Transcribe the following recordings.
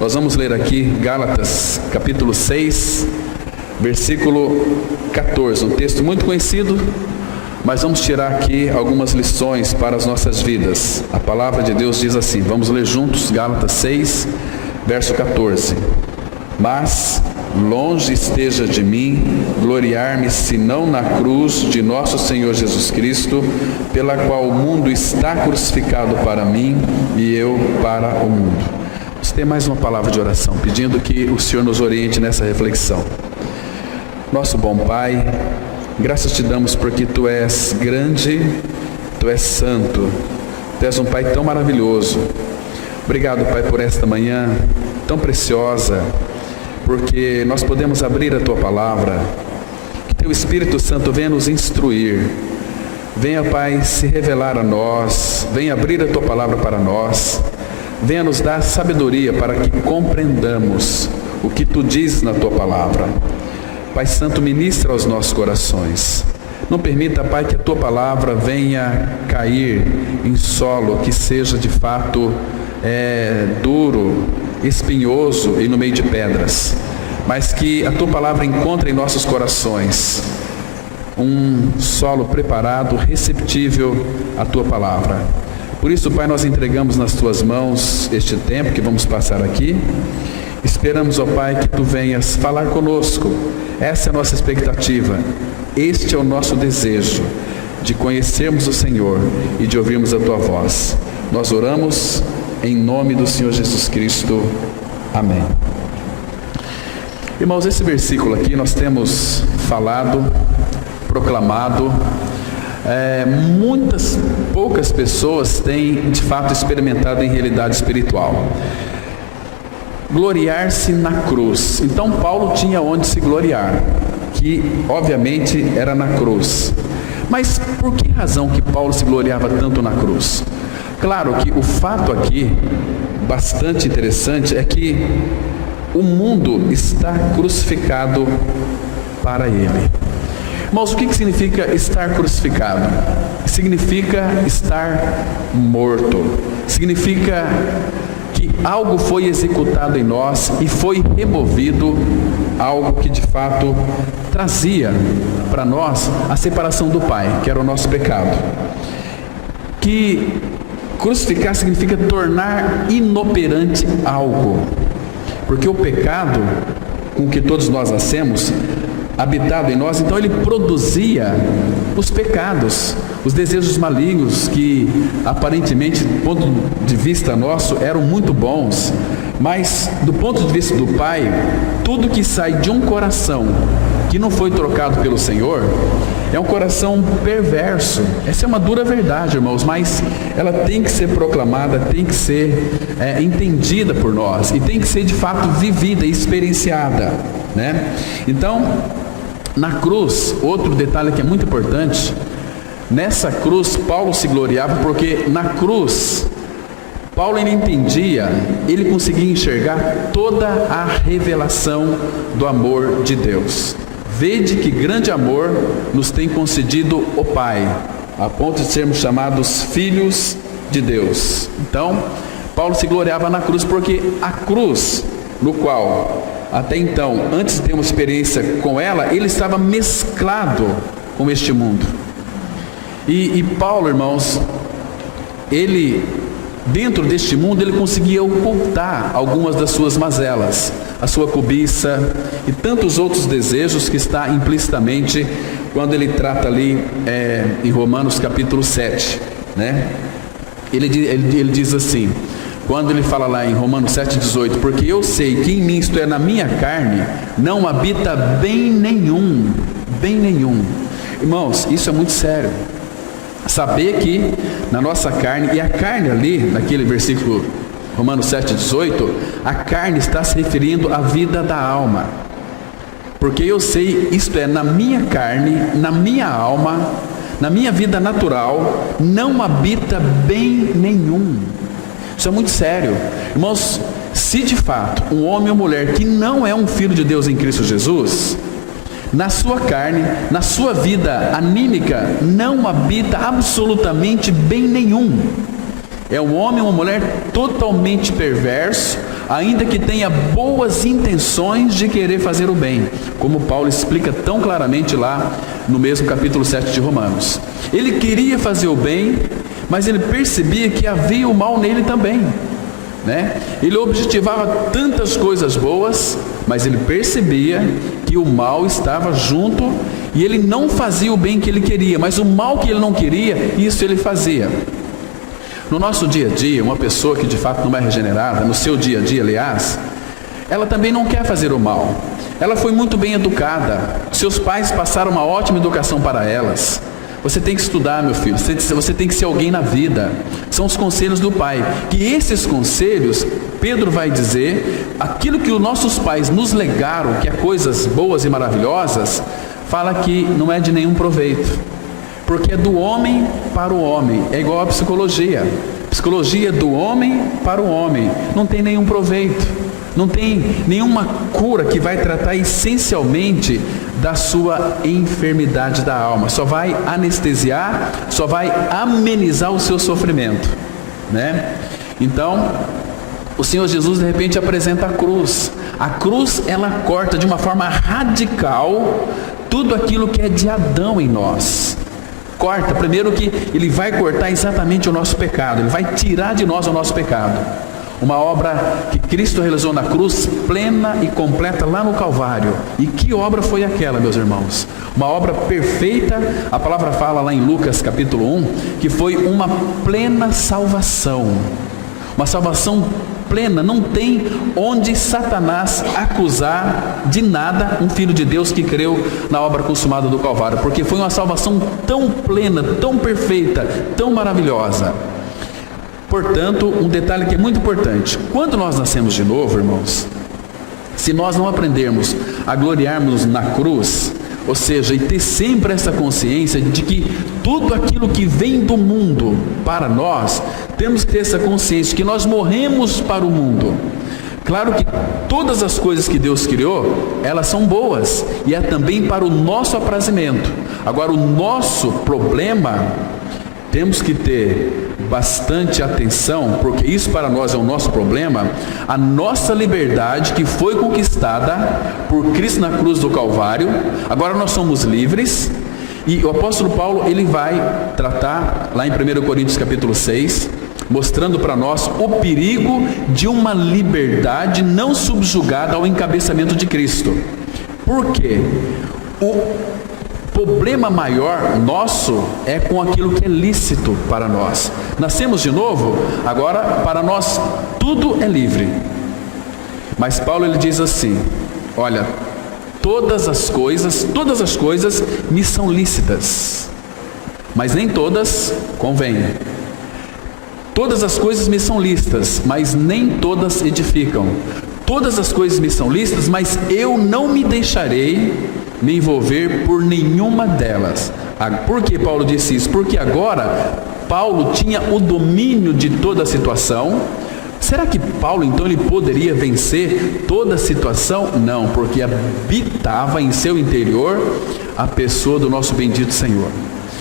Nós vamos ler aqui Gálatas, capítulo 6, versículo 14, um texto muito conhecido, mas vamos tirar aqui algumas lições para as nossas vidas. A palavra de Deus diz assim, vamos ler juntos Gálatas 6, verso 14. Mas longe esteja de mim gloriar-me senão na cruz de nosso Senhor Jesus Cristo, pela qual o mundo está crucificado para mim e eu para o mundo. Vamos ter mais uma palavra de oração, pedindo que o Senhor nos oriente nessa reflexão. Nosso bom Pai, graças te damos porque Tu és grande, Tu és santo, Tu és um Pai tão maravilhoso. Obrigado, Pai, por esta manhã tão preciosa, porque nós podemos abrir a Tua palavra, que Teu Espírito Santo venha nos instruir, venha, Pai, se revelar a nós, venha abrir a Tua palavra para nós, venha nos dar sabedoria para que compreendamos o que Tu dizes na Tua palavra. Pai Santo, ministra aos nossos corações. Não permita, Pai, que a Tua palavra venha cair em solo que seja de fato duro, espinhoso e no meio de pedras, mas que a Tua palavra encontre em nossos corações um solo preparado, receptível à Tua palavra. Por isso, Pai, nós entregamos nas Tuas mãos este tempo que vamos passar aqui. Esperamos, ó Pai, que Tu venhas falar conosco. Essa é a nossa expectativa. Este é o nosso desejo, de conhecermos o Senhor e de ouvirmos a Tua voz. Nós oramos em nome do Senhor Jesus Cristo. Amém. Irmãos, esse versículo aqui nós temos falado, proclamado, poucas pessoas têm de fato experimentado em realidade espiritual. Gloriar-se na cruz. Então Paulo tinha onde se gloriar, que obviamente era na cruz. Mas por que razão que Paulo se gloriava tanto na cruz? Claro que o fato aqui, bastante interessante, é que o mundo está crucificado para ele. Irmãos, o que significa estar crucificado? Significa estar morto. Significa que algo foi executado em nós e foi removido, algo que de fato trazia para nós a separação do Pai, que era o nosso pecado. Que crucificar significa tornar inoperante algo, porque o pecado com que todos nós nascemos, habitado em nós, então ele produzia os pecados, os desejos malignos que aparentemente, do ponto de vista nosso, eram muito bons, mas do ponto de vista do Pai, tudo que sai de um coração que não foi trocado pelo Senhor, é um coração perverso. Essa é uma dura verdade, irmãos, mas ela tem que ser proclamada, tem que ser entendida por nós, e tem que ser de fato vivida e experienciada, né? Então, na cruz, outro detalhe que é muito importante, nessa cruz Paulo se gloriava porque na cruz Paulo ele entendia, ele conseguia enxergar toda a revelação do amor de Deus. Vede que grande amor nos tem concedido o Pai, a ponto de sermos chamados filhos de Deus. Então, Paulo se gloriava na cruz porque a cruz, no qual até então, antes de ter uma experiência com ela, ele estava mesclado com este mundo. E Paulo, irmãos, ele, dentro deste mundo, ele conseguia ocultar algumas das suas mazelas, a sua cobiça e tantos outros desejos que está implicitamente quando ele trata ali em Romanos capítulo 7, né? Ele diz assim, quando ele fala lá em Romanos 7,18, porque eu sei que em mim, isto é, na minha carne, não habita bem nenhum. Irmãos, isso é muito sério. Saber que na nossa carne, e a carne ali, naquele versículo Romanos 7,18, a carne está se referindo à vida da alma. Porque eu sei, isto é, na minha carne, na minha alma, na minha vida natural, não habita bem nenhum. Isso é muito sério. Irmãos, se de fato um homem ou mulher que não é um filho de Deus em Cristo Jesus, na sua carne, na sua vida anímica, não habita absolutamente bem nenhum. É um homem ou uma mulher totalmente perverso, ainda que tenha boas intenções de querer fazer o bem, como Paulo explica tão claramente lá no mesmo capítulo 7 de Romanos. Ele queria fazer o bem, mas ele percebia que havia o mal nele também, né? Ele objetivava tantas coisas boas, mas ele percebia que o mal estava junto e ele não fazia o bem que ele queria, mas o mal que ele não queria, isso ele fazia. No nosso dia a dia, uma pessoa que de fato não é regenerada, no seu dia a dia, aliás, ela também não quer fazer o mal. Ela foi muito bem educada, seus pais passaram uma ótima educação para elas. Você tem que estudar, meu filho, você tem que ser alguém na vida. São os conselhos do pai. Que esses conselhos, Pedro vai dizer, aquilo que os nossos pais nos legaram, que é coisas boas e maravilhosas, fala que não é de nenhum proveito. Porque é do homem para o homem, é igual a psicologia. Psicologia é do homem para o homem, não tem nenhum proveito, não tem nenhuma cura que vai tratar essencialmente da sua enfermidade da alma, só vai anestesiar, só vai amenizar o seu sofrimento, né? Então, o Senhor Jesus de repente apresenta a cruz. A cruz, ela corta de uma forma radical tudo aquilo que é de Adão em nós. Corta, primeiro que ele vai cortar exatamente o nosso pecado, ele vai tirar de nós o nosso pecado. Uma obra que Cristo realizou na cruz, plena e completa lá no Calvário. E que obra foi aquela, meus irmãos? Uma obra perfeita, a palavra fala lá em Lucas capítulo 1, que foi uma plena salvação. Uma salvação plena, não tem onde Satanás acusar de nada um filho de Deus que creu na obra consumada do Calvário, porque foi uma salvação tão plena, tão perfeita, tão maravilhosa. Portanto, um detalhe que é muito importante, quando nós nascemos de novo, irmãos, se nós não aprendermos a gloriarmos na cruz, ou seja, e ter sempre essa consciência de que tudo aquilo que vem do mundo para nós, temos que ter essa consciência de que nós morremos para o mundo. Claro que todas as coisas que Deus criou, elas são boas, e é também para o nosso aprazimento. Agora, o nosso problema, temos que ter bastante atenção, porque isso para nós é o nosso problema, a nossa liberdade que foi conquistada por Cristo na cruz do Calvário. Agora nós somos livres, e o apóstolo Paulo, ele vai tratar lá em 1 Coríntios capítulo 6, mostrando para nós o perigo de uma liberdade não subjugada ao encabeçamento de Cristo. Por quê? O problema maior nosso é com aquilo que é lícito para nós. Nascemos de novo, agora para nós tudo é livre. Mas Paulo, ele diz assim: olha, todas as coisas me são lícitas, mas nem todas convêm. Todas as coisas me são lícitas, mas nem todas edificam. Todas as coisas me são lícitas, mas eu não me deixarei me envolver por nenhuma delas. Por que Paulo disse isso? Porque agora Paulo tinha o domínio de toda a situação. Será que Paulo então ele poderia vencer toda a situação? Não, porque habitava em seu interior a pessoa do nosso bendito Senhor.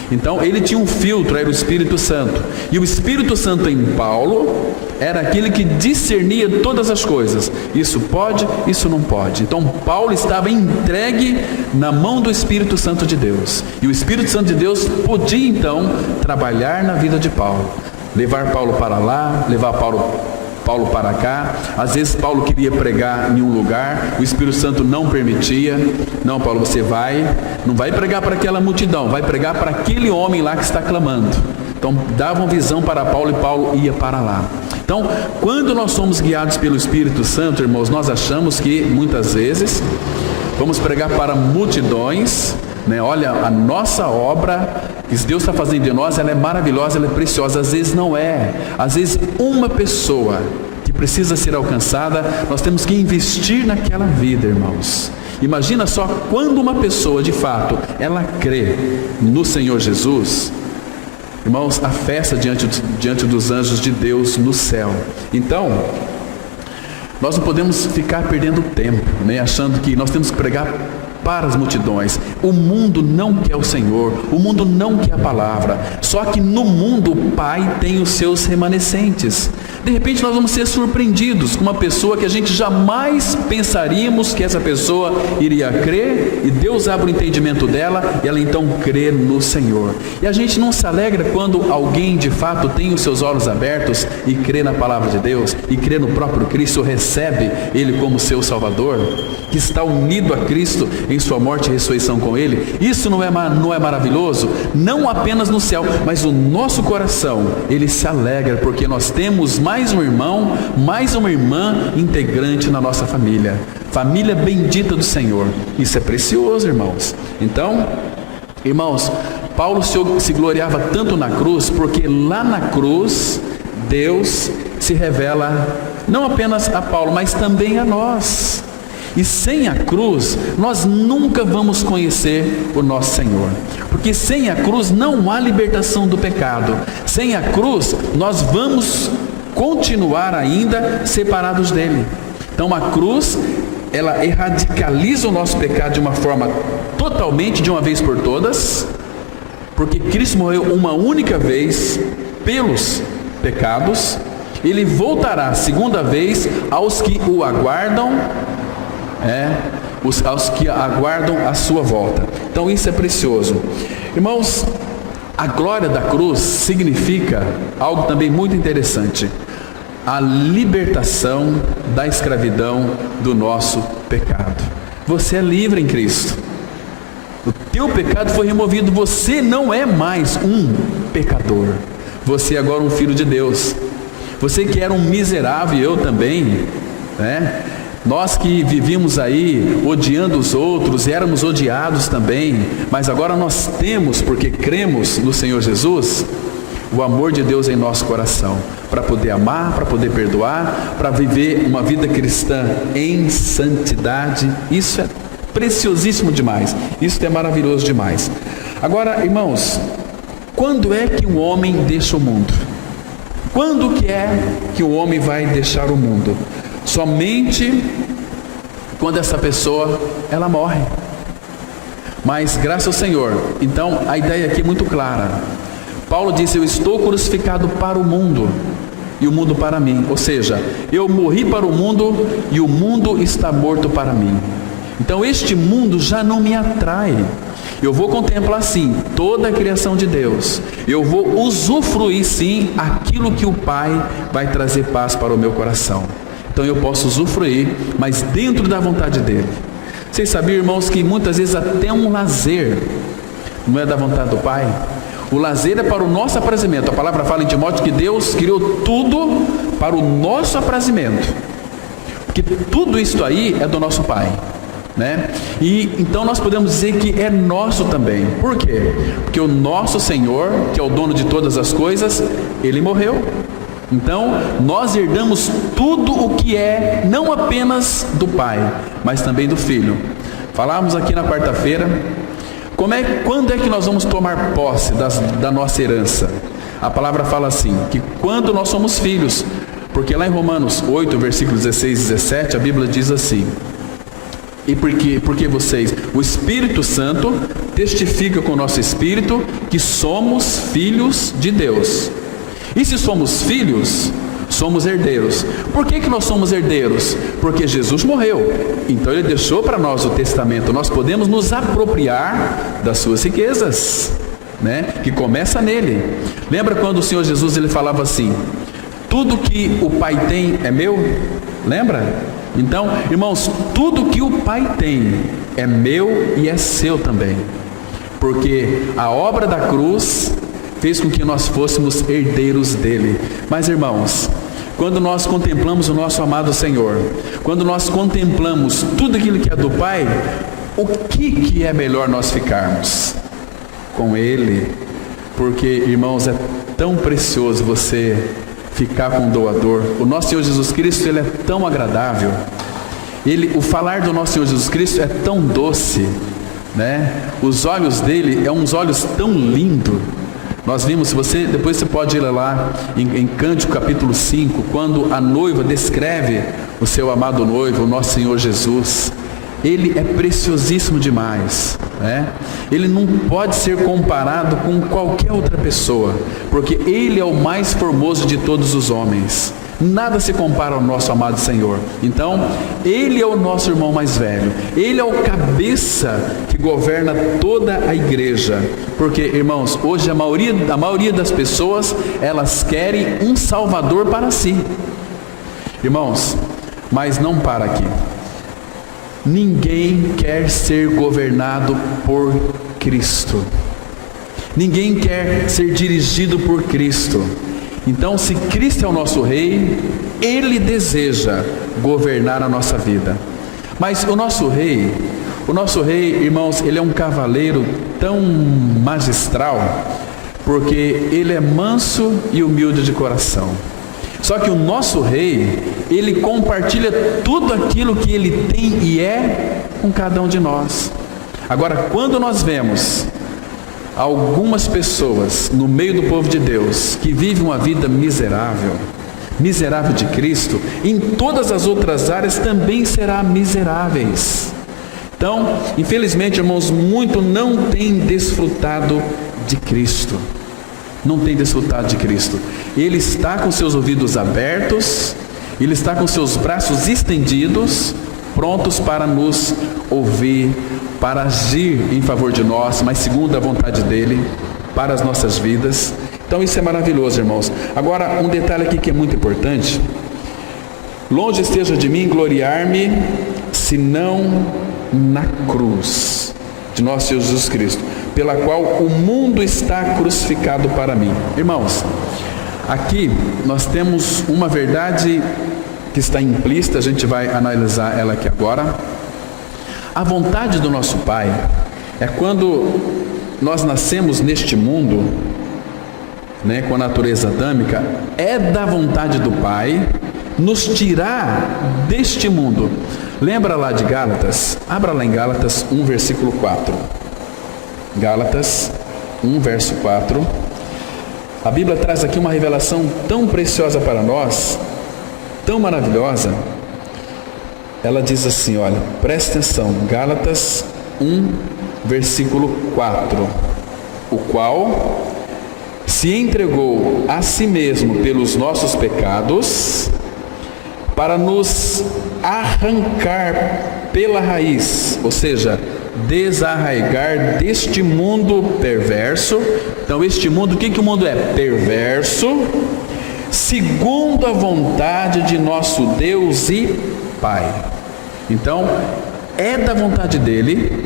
Então ele tinha um filtro, era o Espírito Santo. E o Espírito Santo em Paulo era aquele que discernia todas as coisas. Isso pode, isso não pode. Então Paulo estava entregue na mão do Espírito Santo de Deus. E o Espírito Santo de Deus podia então trabalhar na vida de Paulo. Levar Paulo para lá, levar Paulo para cá. Às vezes Paulo queria pregar em um lugar, o Espírito Santo não permitia. Não, Paulo, você não vai pregar para aquela multidão, vai pregar para aquele homem lá que está clamando. Então davam visão para Paulo e Paulo ia para lá. Então, quando nós somos guiados pelo Espírito Santo, irmãos, nós achamos que muitas vezes vamos pregar para multidões, né? Olha, a nossa obra que Deus está fazendo de nós, ela é maravilhosa, ela é preciosa. Às vezes não é. Às vezes uma pessoa que precisa ser alcançada, nós temos que investir naquela vida, irmãos. Imagina só quando uma pessoa de fato, ela crê no Senhor Jesus, irmãos, a festa diante dos anjos de Deus no céu. Então, nós não podemos ficar perdendo tempo, né, achando que nós temos que pregar para as multidões. O mundo não quer o Senhor, o mundo não quer a palavra. Só que no mundo o Pai tem os seus remanescentes. De repente nós vamos ser surpreendidos com uma pessoa que a gente jamais pensaríamos que essa pessoa iria crer, e Deus abre o entendimento dela e ela então crê no Senhor. E a gente não se alegra quando alguém de fato tem os seus olhos abertos e crê na palavra de Deus, e crê no próprio Cristo, recebe Ele como seu Salvador, que está unido a Cristo em sua morte e ressurreição com Ele. Isso não é maravilhoso? Não apenas no céu, mas o nosso coração, ele se alegra porque nós temos mais um irmão, mais uma irmã integrante na nossa família bendita do Senhor. Isso é precioso, irmãos. Então, irmãos, Paulo se gloriava tanto na cruz, porque lá na cruz Deus se revela não apenas a Paulo, mas também a nós. E sem a cruz, nós nunca vamos conhecer o nosso Senhor. Porque sem a cruz não há libertação do pecado. Sem a cruz, nós vamos continuar ainda separados dele. Então a cruz, ela radicaliza o nosso pecado de uma forma totalmente, de uma vez por todas. Porque Cristo morreu uma única vez pelos pecados. Ele voltará segunda vez aos que o aguardam, aos que aguardam a sua volta. Então isso é precioso. Irmãos, a glória da cruz significa algo também muito interessante: a libertação da escravidão do nosso pecado. Você é livre em Cristo. O teu pecado foi removido. Você não é mais um pecador. Você é agora um filho de Deus. Você que era um miserável, eu também, nós que vivíamos aí odiando os outros, éramos odiados também, mas agora nós temos, porque cremos no Senhor Jesus, o amor de Deus em nosso coração, para poder amar, para poder perdoar, para viver uma vida cristã em santidade. Isso é preciosíssimo demais, isso é maravilhoso demais. Agora, irmãos, quando é que o homem deixa o mundo? Quando que é que o homem vai deixar o mundo? Somente quando essa pessoa, ela morre. Mas graças ao Senhor, então a ideia aqui é muito clara. Paulo disse: eu estou crucificado para o mundo e o mundo para mim. Ou seja, eu morri para o mundo e o mundo está morto para mim. Então este mundo já não me atrai. Eu vou contemplar sim toda a criação de Deus. Eu vou usufruir sim aquilo que o Pai vai trazer paz para o meu coração. Então eu posso usufruir, mas dentro da vontade dele. Vocês sabiam, irmãos, que muitas vezes até um lazer não é da vontade do Pai? O lazer é para o nosso aprazimento. A palavra fala em Timóteo que Deus criou tudo para o nosso aprazimento. Porque tudo isso aí é do nosso Pai. E então nós podemos dizer que é nosso também. Por quê? Porque o nosso Senhor, que é o dono de todas as coisas, Ele morreu. Então nós herdamos tudo o que é não apenas do Pai, mas também do Filho. Falávamos aqui na quarta-feira, quando é que nós vamos tomar posse da nossa herança? A palavra fala assim, que quando nós somos filhos, porque lá em Romanos 8, versículos 16 e 17, a Bíblia diz assim: e porque vocês, o Espírito Santo testifica com o nosso espírito que somos filhos de Deus. E se somos filhos, somos herdeiros. Por que nós somos herdeiros? Porque Jesus morreu. Então Ele deixou para nós o testamento. Nós podemos nos apropriar das suas riquezas, que começa nele. Lembra quando o Senhor Jesus ele falava assim: tudo que o Pai tem é meu? Lembra? Então, irmãos, tudo que o Pai tem é meu e é seu também. Porque a obra da cruz fez com que nós fôssemos herdeiros dele. Mas, irmãos, quando nós contemplamos o nosso amado Senhor, quando nós contemplamos tudo aquilo que é do Pai, o que é melhor nós ficarmos? Com Ele. Porque, irmãos, é tão precioso você ficar com o doador. O nosso Senhor Jesus Cristo, Ele é tão agradável. O falar do nosso Senhor Jesus Cristo é tão doce, Os olhos dele é uns olhos tão lindos. Nós vimos, depois você pode ir lá em Cântico capítulo 5, quando a noiva descreve o seu amado noivo, o nosso Senhor Jesus. Ele é preciosíssimo demais, Ele não pode ser comparado com qualquer outra pessoa, porque Ele é o mais formoso de todos os homens. Nada se compara ao nosso amado Senhor. Então, Ele é o nosso irmão mais velho. Ele é o cabeça que governa toda a igreja. Porque, irmãos, hoje a maioria das pessoas, elas querem um Salvador para si. Irmãos, mas não para aqui. Ninguém quer ser governado por Cristo. Ninguém quer ser dirigido por Cristo. Então, se Cristo é o nosso Rei, Ele deseja governar a nossa vida. Mas o nosso Rei, irmãos, Ele é um cavaleiro tão magistral, porque Ele é manso e humilde de coração. Só que o nosso Rei, Ele compartilha tudo aquilo que Ele tem e é com cada um de nós. Agora, quando nós vemos algumas pessoas no meio do povo de Deus que vivem uma vida miserável de Cristo, em todas as outras áreas também será miseráveis. Então, infelizmente, irmãos, muito não tem desfrutado de Cristo. Não tem desfrutado de Cristo. Ele está com seus ouvidos abertos, Ele está com seus braços estendidos, prontos para nos ouvir, para agir em favor de nós, mas segundo a vontade dEle, para as nossas vidas. Então isso é maravilhoso, irmãos. Agora, um detalhe aqui que é muito importante: longe esteja de mim gloriar-me, senão na cruz de nosso Senhor Jesus Cristo, pela qual o mundo está crucificado para mim. Irmãos, aqui nós temos uma verdade que está implícita, a gente vai analisar ela aqui agora. A vontade do nosso Pai é quando nós nascemos neste mundo, com a natureza adâmica, é da vontade do Pai nos tirar deste mundo. Lembra lá de Gálatas? Abra lá em Gálatas 1, versículo 4. Gálatas 1, verso 4. A Bíblia traz aqui uma revelação tão preciosa para nós, tão maravilhosa. Ela diz assim, olha, presta atenção, Gálatas 1, versículo 4. O qual se entregou a si mesmo pelos nossos pecados, para nos arrancar pela raiz, ou seja, desarraigar deste mundo perverso. Então este mundo, o que o mundo é? Perverso, segundo a vontade de nosso Deus e Pai. Então, é da vontade dele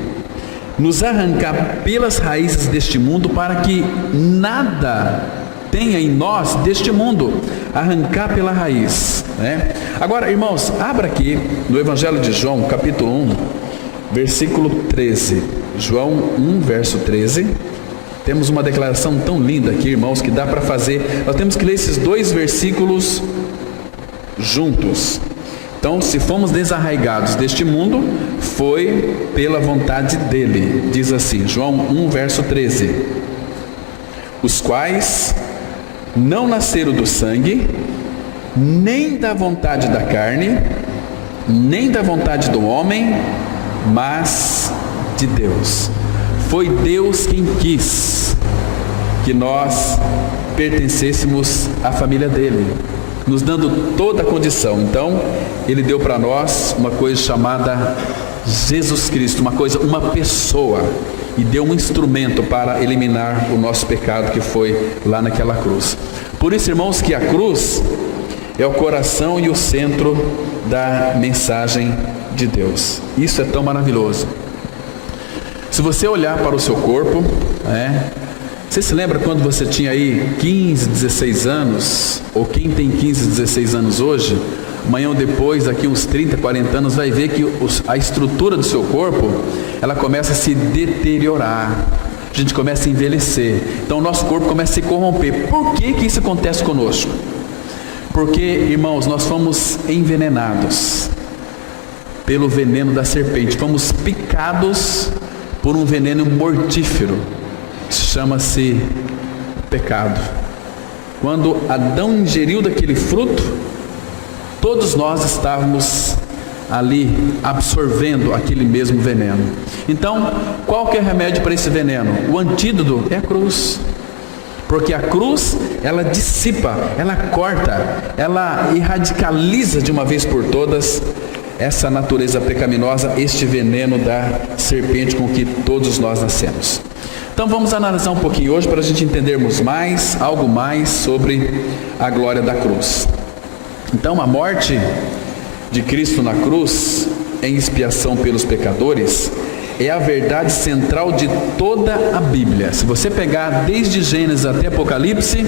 nos arrancar pelas raízes deste mundo, para que nada tenha em nós deste mundo, arrancar pela raiz, Agora, irmãos, abra aqui no Evangelho de João, capítulo 1, versículo 13. João 1, verso 13. Temos uma declaração tão linda aqui, irmãos, que dá para fazer. Nós temos que ler esses dois versículos juntos. Então, se fomos desarraigados deste mundo, foi pela vontade dele. Diz assim, João 1, verso 13. Os quais não nasceram do sangue, nem da vontade da carne, nem da vontade do homem, mas de Deus. Foi Deus quem quis que nós pertencêssemos à família dele, nos dando toda a condição. Então, Ele deu para nós uma coisa chamada Jesus Cristo, uma pessoa, e deu um instrumento para eliminar o nosso pecado, que foi lá naquela cruz. Por isso, irmãos, que a cruz é o coração e o centro da mensagem de Deus. Isso é tão maravilhoso. Se você olhar para o seu corpo, você se lembra quando você tinha aí 15, 16 anos, ou quem tem 15, 16 anos hoje, amanhã ou depois, daqui uns 30, 40 anos, vai ver que a estrutura do seu corpo, ela começa a se deteriorar, a gente começa a envelhecer, então o nosso corpo começa a se corromper. Por que isso acontece conosco? Porque, irmãos, nós fomos envenenados pelo veneno da serpente, fomos picados por um veneno mortífero. Isso chama-se pecado. Quando Adão ingeriu daquele fruto, todos nós estávamos ali absorvendo aquele mesmo veneno. Então, qual que é o remédio para esse veneno? O antídoto é a cruz. porque a cruz, ela dissipa, ela corta, ela irradicaliza de uma vez por todas essa natureza pecaminosa, este veneno da serpente com que todos nós nascemos. Então vamos analisar um pouquinho hoje para a gente entendermos mais, algo mais sobre a glória da cruz. Então a morte de Cristo na cruz, em expiação pelos pecadores, é a verdade central de toda a Bíblia. Se você pegar desde Gênesis até Apocalipse,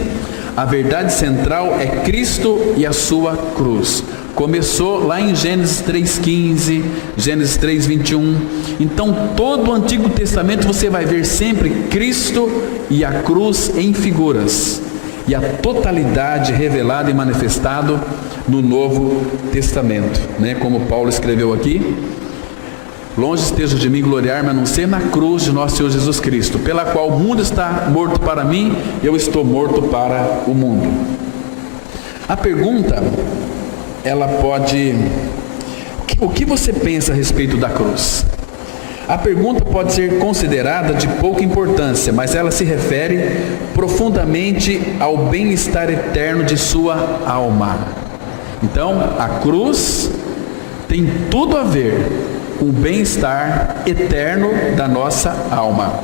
a verdade central é Cristo e a sua cruz. Começou lá em Gênesis 3,15, Gênesis 3,21. Então todo o Antigo Testamento você vai ver sempre Cristo e a cruz em figuras, e a totalidade revelada e manifestado no Novo Testamento, né? Como Paulo escreveu aqui: longe esteja de mim gloriar-me, a não ser na cruz de nosso Senhor Jesus Cristo, pela qual o mundo está morto para mim, eu estou morto para o mundo. A pergunta, ela pode... O que você pensa a respeito da cruz? A pergunta pode ser considerada de pouca importância, mas ela se refere profundamente ao bem-estar eterno de sua alma. Então, a cruz tem tudo a ver com o bem-estar eterno da nossa alma.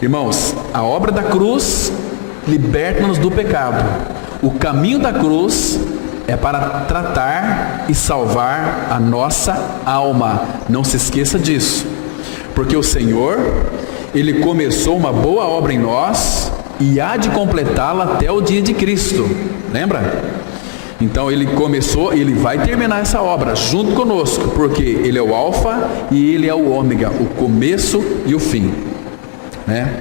Irmãos, a obra da cruz liberta-nos do pecado. O caminho da cruz é para tratar e salvar a nossa alma. Não se esqueça disso. Porque o Senhor, Ele começou uma boa obra em nós e há de completá-la até o dia de Cristo. Lembra? Então Ele começou e Ele vai terminar essa obra junto conosco, porque Ele é o alfa e Ele é o ômega, o começo e o fim, né?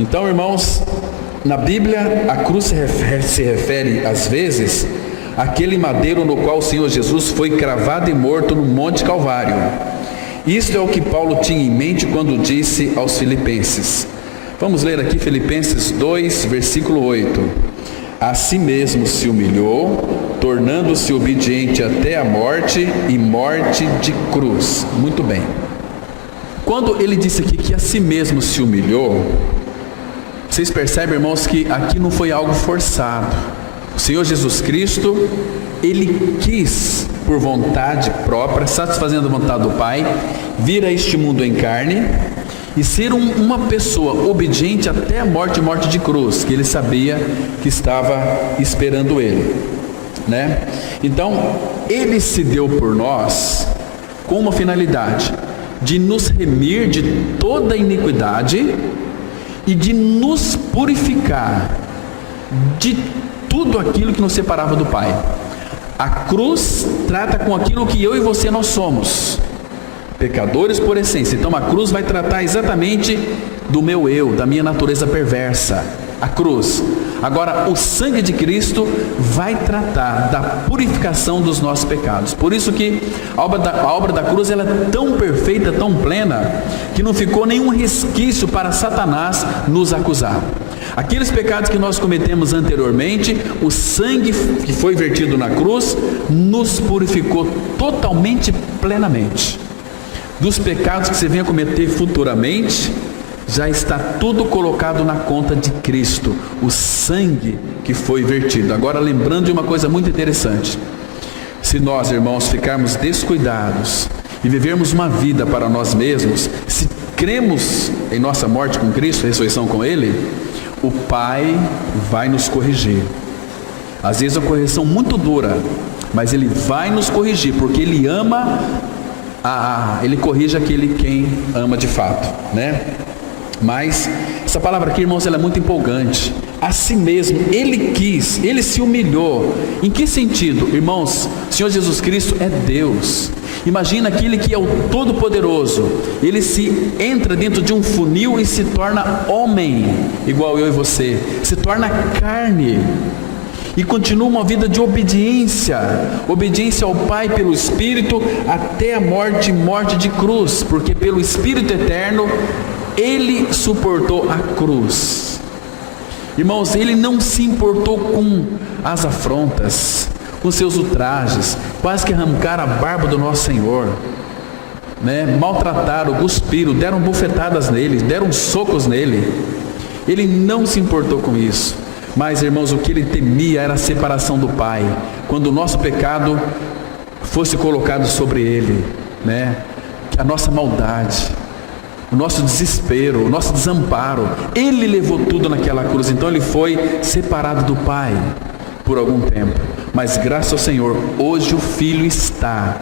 Então, irmãos, na Bíblia a cruz se refere às vezes àquele madeiro no qual o Senhor Jesus foi cravado e morto no Monte Calvário. Isto é o que Paulo tinha em mente quando disse aos Filipenses. Vamos ler aqui Filipenses 2, versículo 8. A si mesmo se humilhou, tornando-se obediente até a morte, e morte de cruz. Muito bem. Quando ele disse aqui que a si mesmo se humilhou, vocês percebem, irmãos, que aqui não foi algo forçado. O Senhor Jesus Cristo, Ele quis, por vontade própria, satisfazendo a vontade do Pai, vir a este mundo em carne e ser uma pessoa obediente até a morte de cruz, que Ele sabia que estava esperando Ele, né? Então, Ele se deu por nós com uma finalidade de nos remir de toda iniquidade e de nos purificar de tudo aquilo que nos separava do Pai. A cruz trata com aquilo que eu e você nós somos, pecadores por essência. Então a cruz vai tratar exatamente do meu eu, da minha natureza perversa. A cruz. Agora o sangue de Cristo vai tratar da purificação dos nossos pecados. Por isso que a obra da cruz ela é tão perfeita, tão plena, que não ficou nenhum resquício para Satanás nos acusar. Aqueles pecados que nós cometemos anteriormente, o sangue que foi vertido na cruz nos purificou totalmente, plenamente. Dos pecados que você venha cometer futuramente, já está tudo colocado na conta de Cristo, o sangue que foi vertido. Agora, lembrando de uma coisa muito interessante: se nós, irmãos, ficarmos descuidados e vivermos uma vida para nós mesmos, se cremos em nossa morte com Cristo, ressurreição com Ele, o Pai vai nos corrigir. Às vezes é uma correção muito dura, mas Ele vai nos corrigir, porque Ele ama, Ele corrige aquele quem ama de fato, né? Mas essa palavra aqui, irmãos, ela é muito empolgante. A si mesmo, Ele quis, Ele se humilhou. Em que sentido? Irmãos, o Senhor Jesus Cristo é Deus. Imagina aquele que é o Todo-Poderoso. Ele se entra dentro de um funil e se torna homem, igual eu e você. Se torna carne. E continua uma vida de obediência. Obediência ao Pai pelo Espírito até a morte de cruz. Porque pelo Espírito Eterno Ele suportou a cruz. Irmãos, Ele não se importou com as afrontas, com seus ultrajes, quase que arrancaram a barba do nosso Senhor, né? Maltrataram, cuspiram, deram bufetadas nele, deram socos nele. Ele não se importou com isso. Mas, irmãos, o que ele temia era a separação do Pai. Quando o nosso pecado fosse colocado sobre ele, né? A nossa maldade, o nosso desespero, o nosso desamparo, ele levou tudo naquela cruz. Então ele foi separado do Pai por algum tempo. Mas graças ao Senhor, hoje o Filho está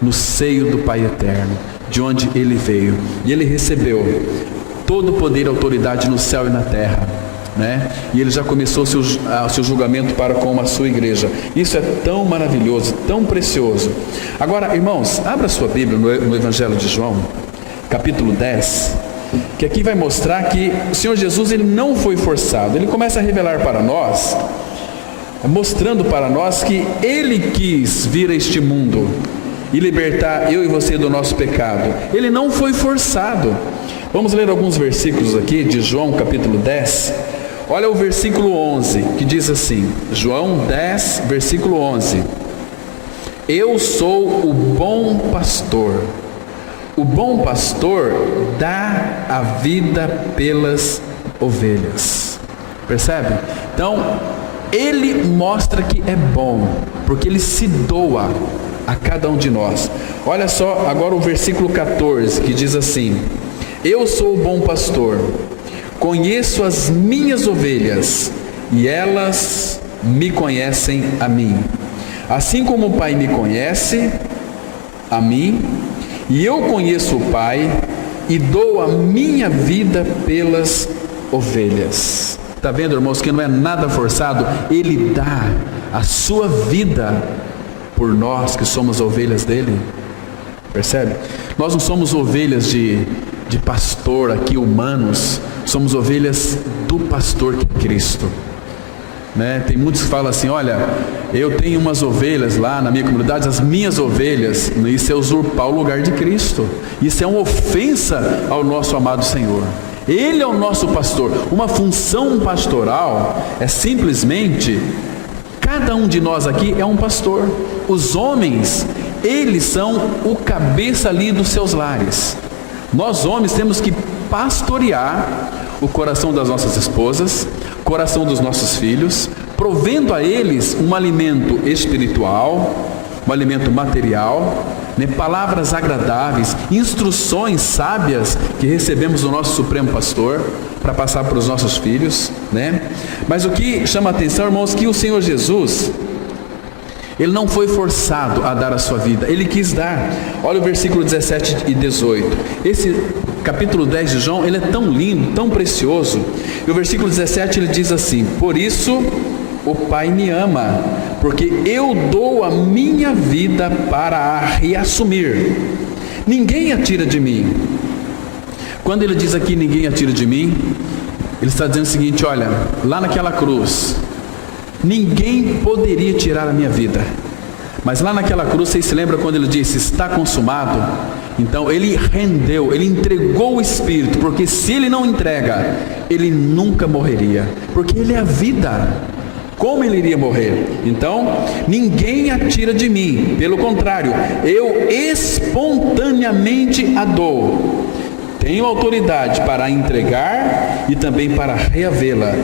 no seio do Pai eterno, de onde ele veio. E ele recebeu todo o poder e autoridade no céu e na terra, né? E ele já começou o seu julgamento para com a sua igreja. Isso é tão maravilhoso, tão precioso. Agora, irmãos, abra sua Bíblia no Evangelho de João, capítulo 10, que aqui vai mostrar que o Senhor Jesus, ele não foi forçado. Ele começa a revelar para nós, mostrando para nós que ele quis vir a este mundo e libertar eu e você do nosso pecado. Ele não foi forçado. Vamos ler alguns versículos aqui de João capítulo 10. Olha o versículo 11, que diz assim, João 10, versículo 11. Eu sou o bom pastor. O bom pastor dá a vida pelas ovelhas. Percebe? Então, ele mostra que é bom, porque ele se doa a cada um de nós. Olha só agora o versículo 14, que diz assim: eu sou o bom pastor, conheço as minhas ovelhas, e elas me conhecem a mim. Assim como o Pai me conhece a mim, e eu conheço o Pai, e dou a minha vida pelas ovelhas. Está vendo, irmãos, que não é nada forçado? Ele dá a sua vida por nós que somos ovelhas dele. Percebe? Nós não somos ovelhas de pastor aqui humanos, somos ovelhas do pastor que é Cristo, né? Tem muitos que falam assim: olha, eu tenho umas ovelhas lá na minha comunidade, as minhas ovelhas. Isso é usurpar o lugar de Cristo, isso é uma ofensa ao nosso amado Senhor. Ele é o nosso pastor. Uma função pastoral é simplesmente, cada um de nós aqui é um pastor. Os homens, eles são o cabeça ali dos seus lares. Nós homens temos que pastorear o coração das nossas esposas, coração dos nossos filhos, provendo a eles um alimento espiritual, um alimento material, né? Palavras agradáveis, instruções sábias que recebemos do nosso Supremo Pastor para passar para os nossos filhos, né? Mas o que chama a atenção, irmãos, que o Senhor Jesus, ele não foi forçado a dar a sua vida, ele quis dar. Olha o versículo 17 e 18. Esse capítulo 10 de João, ele é tão lindo, tão precioso. E o versículo 17 ele diz assim: por isso o Pai me ama, porque eu dou a minha vida para a reassumir. Ninguém a tira de mim. Quando ele diz aqui ninguém a tira de mim, ele está dizendo o seguinte: olha, lá naquela cruz, ninguém poderia tirar a minha vida. Mas lá naquela cruz, vocês se lembram quando ele disse está consumado? Então ele rendeu, ele entregou o Espírito, porque se ele não entrega, ele nunca morreria, porque ele é a vida. Como ele iria morrer? Então, ninguém a tira de mim, pelo contrário, eu espontaneamente a dou. Tenho autoridade para entregar e também para reavê-la.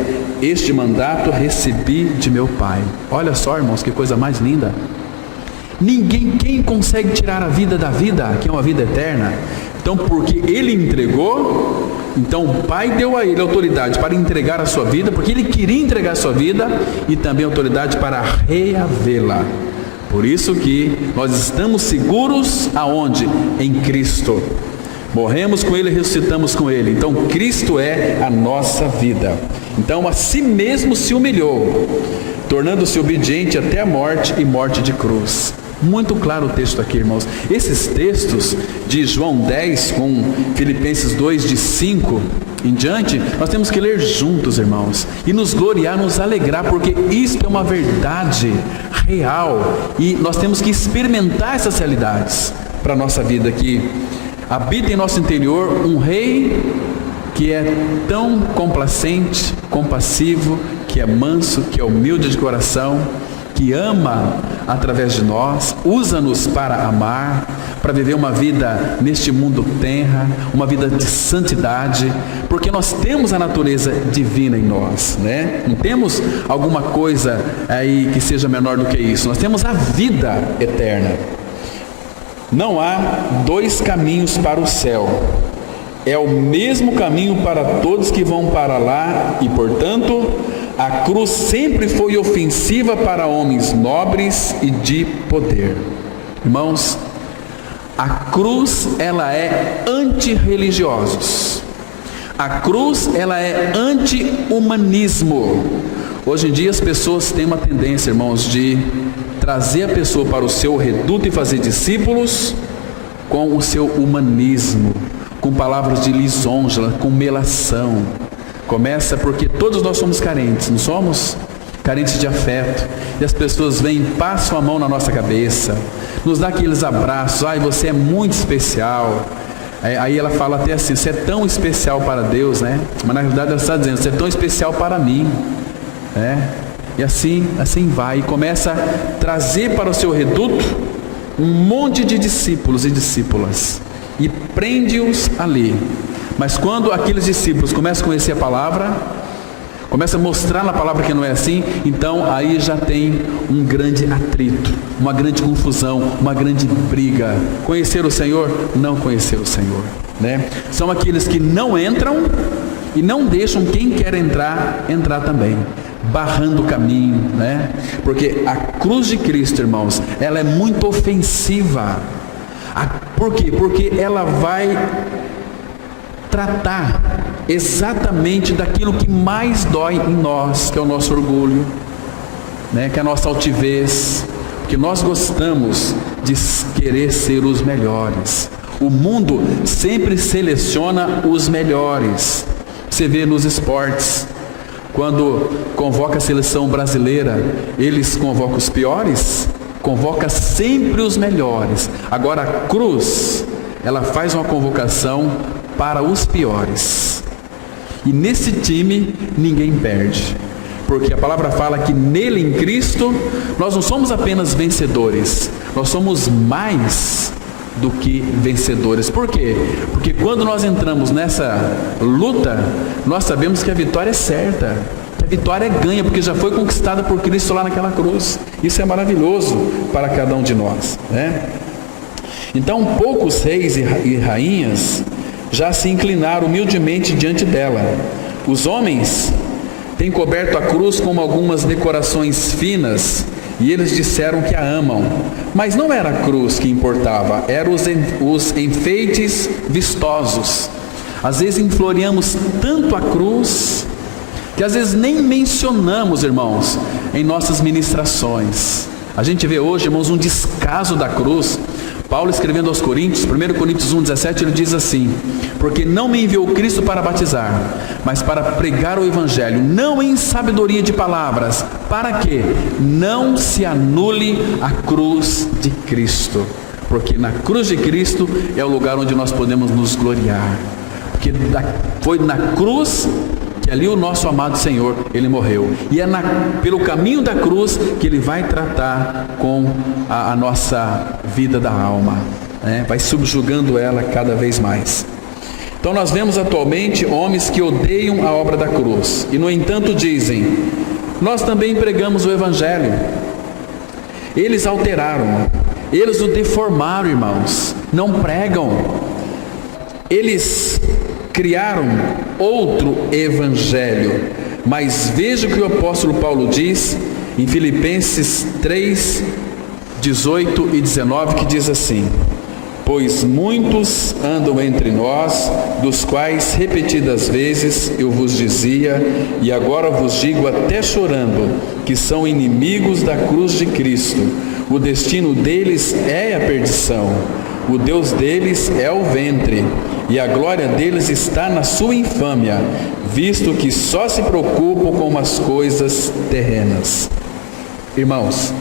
Este mandato recebi de meu Pai. Olha só, irmãos, que coisa mais linda. Quem consegue tirar a vida da vida, que é uma vida eterna? Então, porque ele entregou, então o Pai deu a ele autoridade para entregar a sua vida, porque ele queria entregar a sua vida, e também autoridade para reavê-la. Por isso que nós estamos seguros aonde? Em Cristo. Morremos com ele e ressuscitamos com ele. Então Cristo é a nossa vida. Então a si mesmo se humilhou, tornando-se obediente até a morte e morte de cruz. Muito claro o texto aqui, irmãos. Esses textos de João 10 com Filipenses 2 de 5 em diante, nós temos que ler juntos, irmãos, e nos gloriar, nos alegrar, porque isto é uma verdade real e nós temos que experimentar essas realidades para a nossa vida, que habita em nosso interior um rei que é tão complacente, compassivo, que é manso, que é humilde de coração, que ama através de nós, usa-nos para amar, para viver uma vida neste mundo tenra, uma vida de santidade, porque nós temos a natureza divina em nós, né? Não temos alguma coisa aí que seja menor do que isso, nós temos a vida eterna. Não há dois caminhos para o céu, é o mesmo caminho para todos que vão para lá e, portanto, a cruz sempre foi ofensiva para homens nobres e de poder. Irmãos, a cruz, ela é antirreligiosos. A cruz, ela é anti-humanismo. Hoje em dia as pessoas têm uma tendência, irmãos, de trazer a pessoa para o seu reduto e fazer discípulos com o seu humanismo, com palavras de lisonja, com melação. Começa porque todos nós somos carentes, não somos? Carentes de afeto. E as pessoas vêm, passam a mão na nossa cabeça, nos dá aqueles abraços, ai, você é muito especial. Aí ela fala até assim, você é tão especial para Deus, né? Mas na verdade ela está dizendo, você é tão especial para mim, né? E assim vai, e começa a trazer para o seu reduto um monte de discípulos e discípulas, e prende-os ali. Mas quando aqueles discípulos começam a conhecer a palavra, começa a mostrar na palavra que não é assim, então aí já tem um grande atrito, uma grande confusão, uma grande briga. Conhecer o Senhor, não conhecer o Senhor, né? São aqueles que não entram e não deixam quem quer entrar também, barrando o caminho, né? Porque a cruz de Cristo, irmãos, ela é muito ofensiva. Por quê? Porque ela vai tratar exatamente daquilo que mais dói em nós, que é o nosso orgulho, né? Que é a nossa altivez, porque nós gostamos de querer ser os melhores. O mundo sempre seleciona os melhores. Você vê nos esportes, quando convoca a seleção brasileira, eles convocam os piores, convoca sempre os melhores. Agora a cruz, ela faz uma convocação para os piores. E nesse time ninguém perde, porque a palavra fala que nele, em Cristo, nós não somos apenas vencedores, nós somos mais do que vencedores. Por quê? Porque quando nós entramos nessa luta, nós sabemos que a vitória é certa, que a vitória é ganha, porque já foi conquistada por Cristo lá naquela cruz. Isso é maravilhoso para cada um de nós, né? Então poucos reis e rainhas já se inclinaram humildemente diante dela. Os homens têm coberto a cruz com algumas decorações finas, e eles disseram que a amam. Mas não era a cruz que importava, eram os enfeites vistosos. Às vezes enfloreamos tanto a cruz, que às vezes nem mencionamos, irmãos, em nossas ministrações. A gente vê hoje, irmãos, um descaso da cruz. Paulo, escrevendo aos Coríntios, 1 Coríntios 1,17, ele diz assim: porque não me enviou Cristo para batizar, mas para pregar o Evangelho, não em sabedoria de palavras, para que não se anule a cruz de Cristo. Porque na cruz de Cristo é o lugar onde nós podemos nos gloriar. Porque foi na cruz que ali o nosso amado Senhor, Ele morreu. E é pelo caminho da cruz que Ele vai tratar com a nossa vida da alma, né? Vai subjugando ela cada vez mais. Então nós vemos atualmente homens que odeiam a obra da cruz, e no entanto dizem, nós também pregamos o Evangelho. Eles alteraram, eles o deformaram, irmãos, não pregam. Eles criaram outro evangelho. Mas veja o que o apóstolo Paulo diz em Filipenses 3, 18 e 19, que diz assim: pois muitos andam entre nós, dos quais repetidas vezes eu vos dizia, e agora vos digo até chorando, que são inimigos da cruz de Cristo. O destino deles é a perdição, o Deus deles é o ventre, e a glória deles está na sua infâmia, visto que só se preocupam com as coisas terrenas. Irmãos,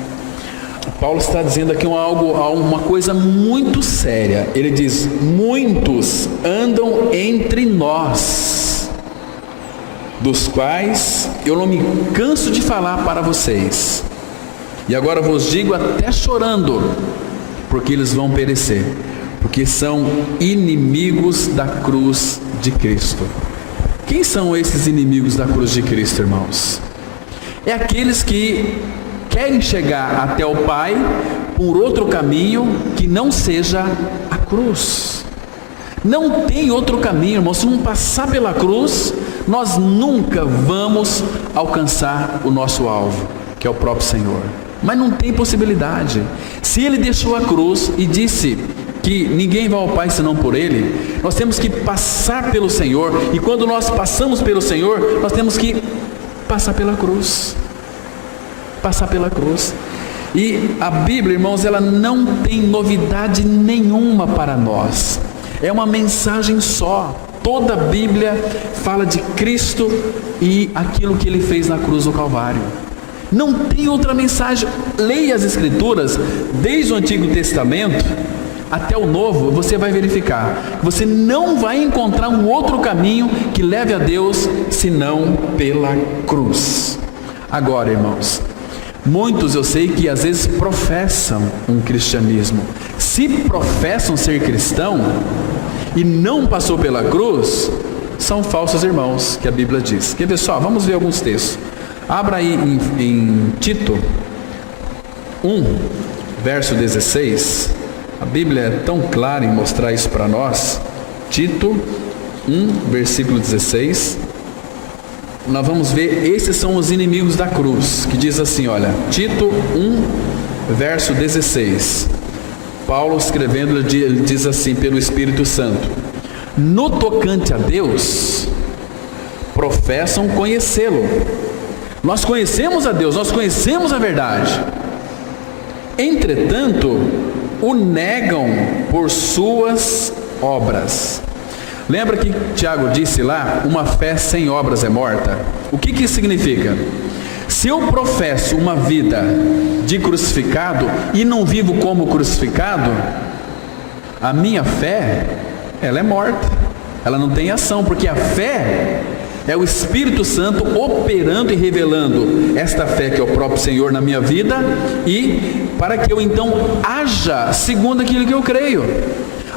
Paulo está dizendo aqui uma coisa muito séria. Ele diz, muitos andam entre nós, dos quais eu não me canso de falar para vocês. E agora vos digo até chorando, porque eles vão perecer, porque são inimigos da cruz de Cristo. Quem são esses inimigos da cruz de Cristo, irmãos? É aqueles que querem chegar até o Pai por outro caminho que não seja a cruz. Não tem outro caminho, irmãos. Se não passar pela cruz, nós nunca vamos alcançar o nosso alvo, que é o próprio Senhor. Mas não tem possibilidade. Se Ele deixou a cruz e disse que ninguém vai ao Pai senão por Ele, nós temos que passar pelo Senhor. E quando nós passamos pelo Senhor, nós temos que passar pela cruz. Passar pela cruz. E a Bíblia, irmãos, ela não tem novidade nenhuma para nós. É uma mensagem só. Toda a Bíblia fala de Cristo e aquilo que Ele fez na cruz do Calvário. Não tem outra mensagem. Leia as Escrituras, desde o Antigo Testamento até o Novo, você vai verificar. Você não vai encontrar um outro caminho que leve a Deus, senão pela cruz. Agora, irmãos, muitos eu sei que às vezes professam um cristianismo. Se professam ser cristão e não passou pela cruz, são falsos irmãos, que a Bíblia diz. Quer ver só? Vamos ver alguns textos. Abra aí em Tito 1, verso 16. A Bíblia é tão clara em mostrar isso para nós. Tito 1, versículo 16. Nós vamos ver, esses são os inimigos da cruz, que diz assim, olha, Tito 1, verso 16. Paulo escrevendo, ele diz assim, pelo Espírito Santo: no tocante a Deus, professam conhecê-lo. Nós conhecemos a Deus, nós conhecemos a verdade. Entretanto, o negam por suas obras. Lembra que Tiago disse lá, uma fé sem obras é morta? O que isso significa? Se eu professo uma vida de crucificado e não vivo como crucificado, a minha fé, ela é morta, ela não tem ação, porque a fé é o Espírito Santo operando e revelando esta fé que é o próprio Senhor na minha vida, e para que eu então haja segundo aquilo que eu creio.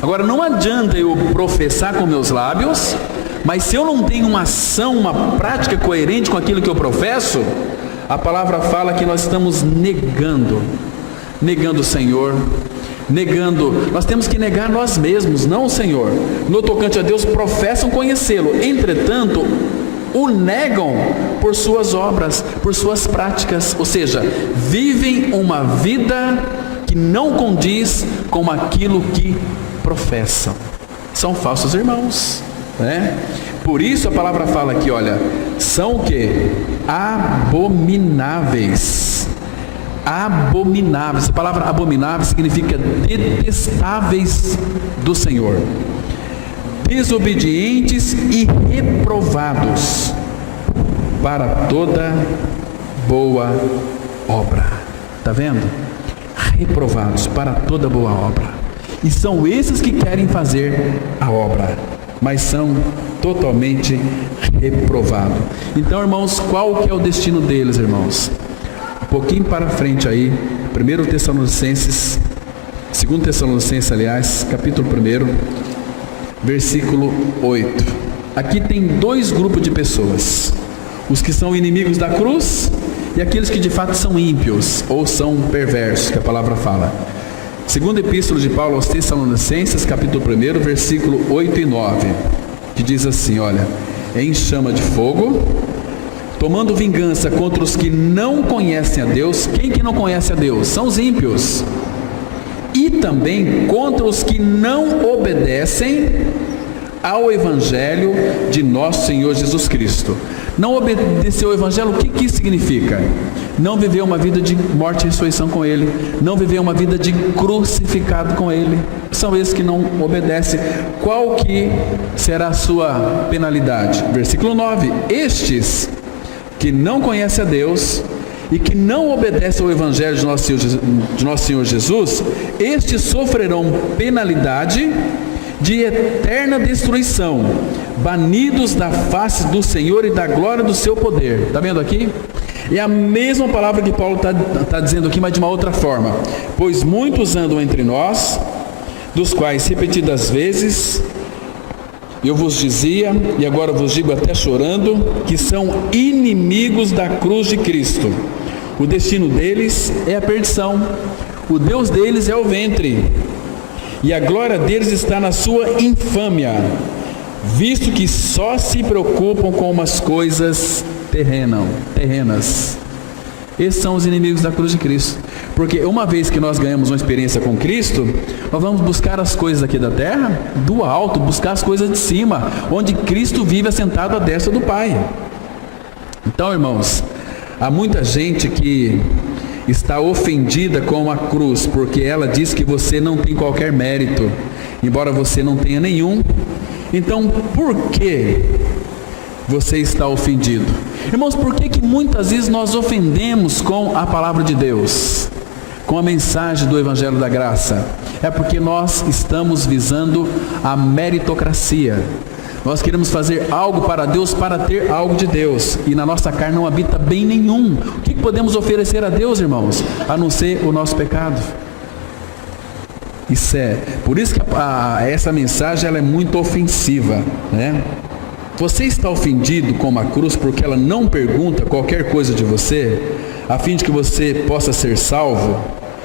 Agora, não adianta eu professar com meus lábios, mas se eu não tenho uma ação, uma prática coerente com aquilo que eu professo, a palavra fala que nós estamos negando o Senhor, nós temos que negar nós mesmos, não o Senhor. No tocante a Deus, professam conhecê-lo, entretanto, o negam por suas obras, por suas práticas, ou seja, vivem uma vida que não condiz com aquilo que professam. São falsos irmãos, né? Por isso a palavra fala aqui, olha, são o que? Abomináveis. Abomináveis. A palavra abominável significa detestáveis do Senhor, desobedientes e reprovados para toda boa obra. Está vendo? Reprovados para toda boa obra. E são esses que querem fazer a obra, mas são totalmente reprovados. Então, irmãos, qual que é o destino deles, irmãos? Um pouquinho para frente aí, 1 Tessalonicenses, 2 Tessalonicenses, aliás, capítulo 1, versículo 8. Aqui tem dois grupos de pessoas: os que são inimigos da cruz e aqueles que de fato são ímpios ou são perversos, que a palavra fala. Segunda epístola de Paulo aos Tessalonicenses, capítulo 1, versículo 8 e 9, que diz assim, olha, em chama de fogo, tomando vingança contra os que não conhecem a Deus. Quem que não conhece a Deus? São os ímpios. E também contra os que não obedecem ao Evangelho de nosso Senhor Jesus Cristo. Não obedecer ao Evangelho, o que isso significa? Não viver uma vida de morte e ressurreição com Ele, não viver uma vida de crucificado com Ele. São esses que não obedecem. Qual que será a sua penalidade? Versículo 9: estes que não conhecem a Deus e que não obedecem ao Evangelho de nosso Senhor Jesus, estes sofrerão penalidade de eterna destruição, banidos da face do Senhor e da glória do seu poder. Está vendo aqui? É a mesma palavra que Paulo está dizendo aqui, mas de uma outra forma. Pois muitos andam entre nós, dos quais repetidas vezes eu vos dizia, e agora vos digo até chorando, que são inimigos da cruz de Cristo. O destino deles é a perdição, o Deus deles é o ventre, e a glória deles está na sua infâmia, visto que só se preocupam com umas coisas terrenas. Esses são os inimigos da cruz de Cristo. Porque uma vez que nós ganhamos uma experiência com Cristo, nós vamos buscar as coisas aqui da terra, do alto, buscar as coisas de cima, onde Cristo vive assentado à destra do Pai. Então, irmãos, há muita gente que está ofendida com a cruz, porque ela diz que você não tem qualquer mérito, embora você não tenha nenhum. Então, por que você está ofendido? Irmãos, por que muitas vezes nós ofendemos com a palavra de Deus, com a mensagem do Evangelho da Graça? É porque nós estamos visando a meritocracia. Nós queremos fazer algo para Deus, para ter algo de Deus, e na nossa carne não habita bem nenhum. O que podemos oferecer a Deus, irmãos, a não ser o nosso pecado? Por isso que essa mensagem ela é muito ofensiva, né? Você está ofendido com a cruz porque ela não pergunta qualquer coisa de você, a fim de que você possa ser salvo?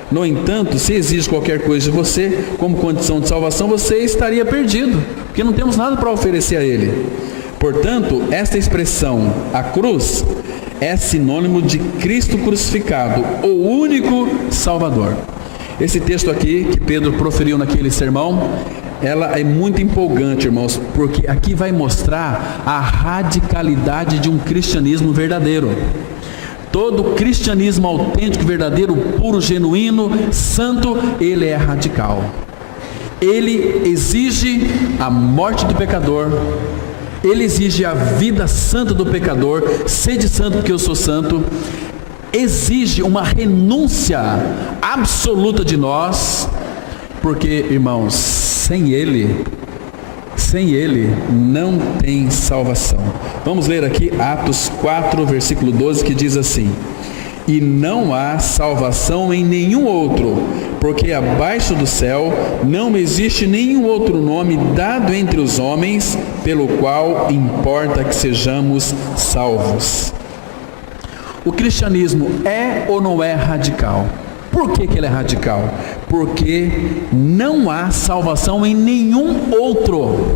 No entanto, se exige qualquer coisa de você, como condição de salvação, você estaria perdido, porque não temos nada para oferecer a Ele. Portanto, esta expressão, a cruz, é sinônimo de Cristo crucificado, o único Salvador. Esse texto aqui, que Pedro proferiu naquele sermão, ela é muito empolgante, irmãos, porque aqui vai mostrar a radicalidade de um cristianismo verdadeiro. Todo cristianismo autêntico, verdadeiro, puro, genuíno, santo, ele é radical. Ele exige a morte do pecador, ele exige a vida santa do pecador, sede santo porque eu sou santo, exige uma renúncia absoluta de nós, porque, irmãos, sem Ele não tem salvação. Vamos ler aqui Atos 4, versículo 12, que diz assim: e não há salvação em nenhum outro, porque abaixo do céu não existe nenhum outro nome dado entre os homens, pelo qual importa que sejamos salvos. O cristianismo é ou não é radical? Por que ele é radical? Porque não há salvação em nenhum outro.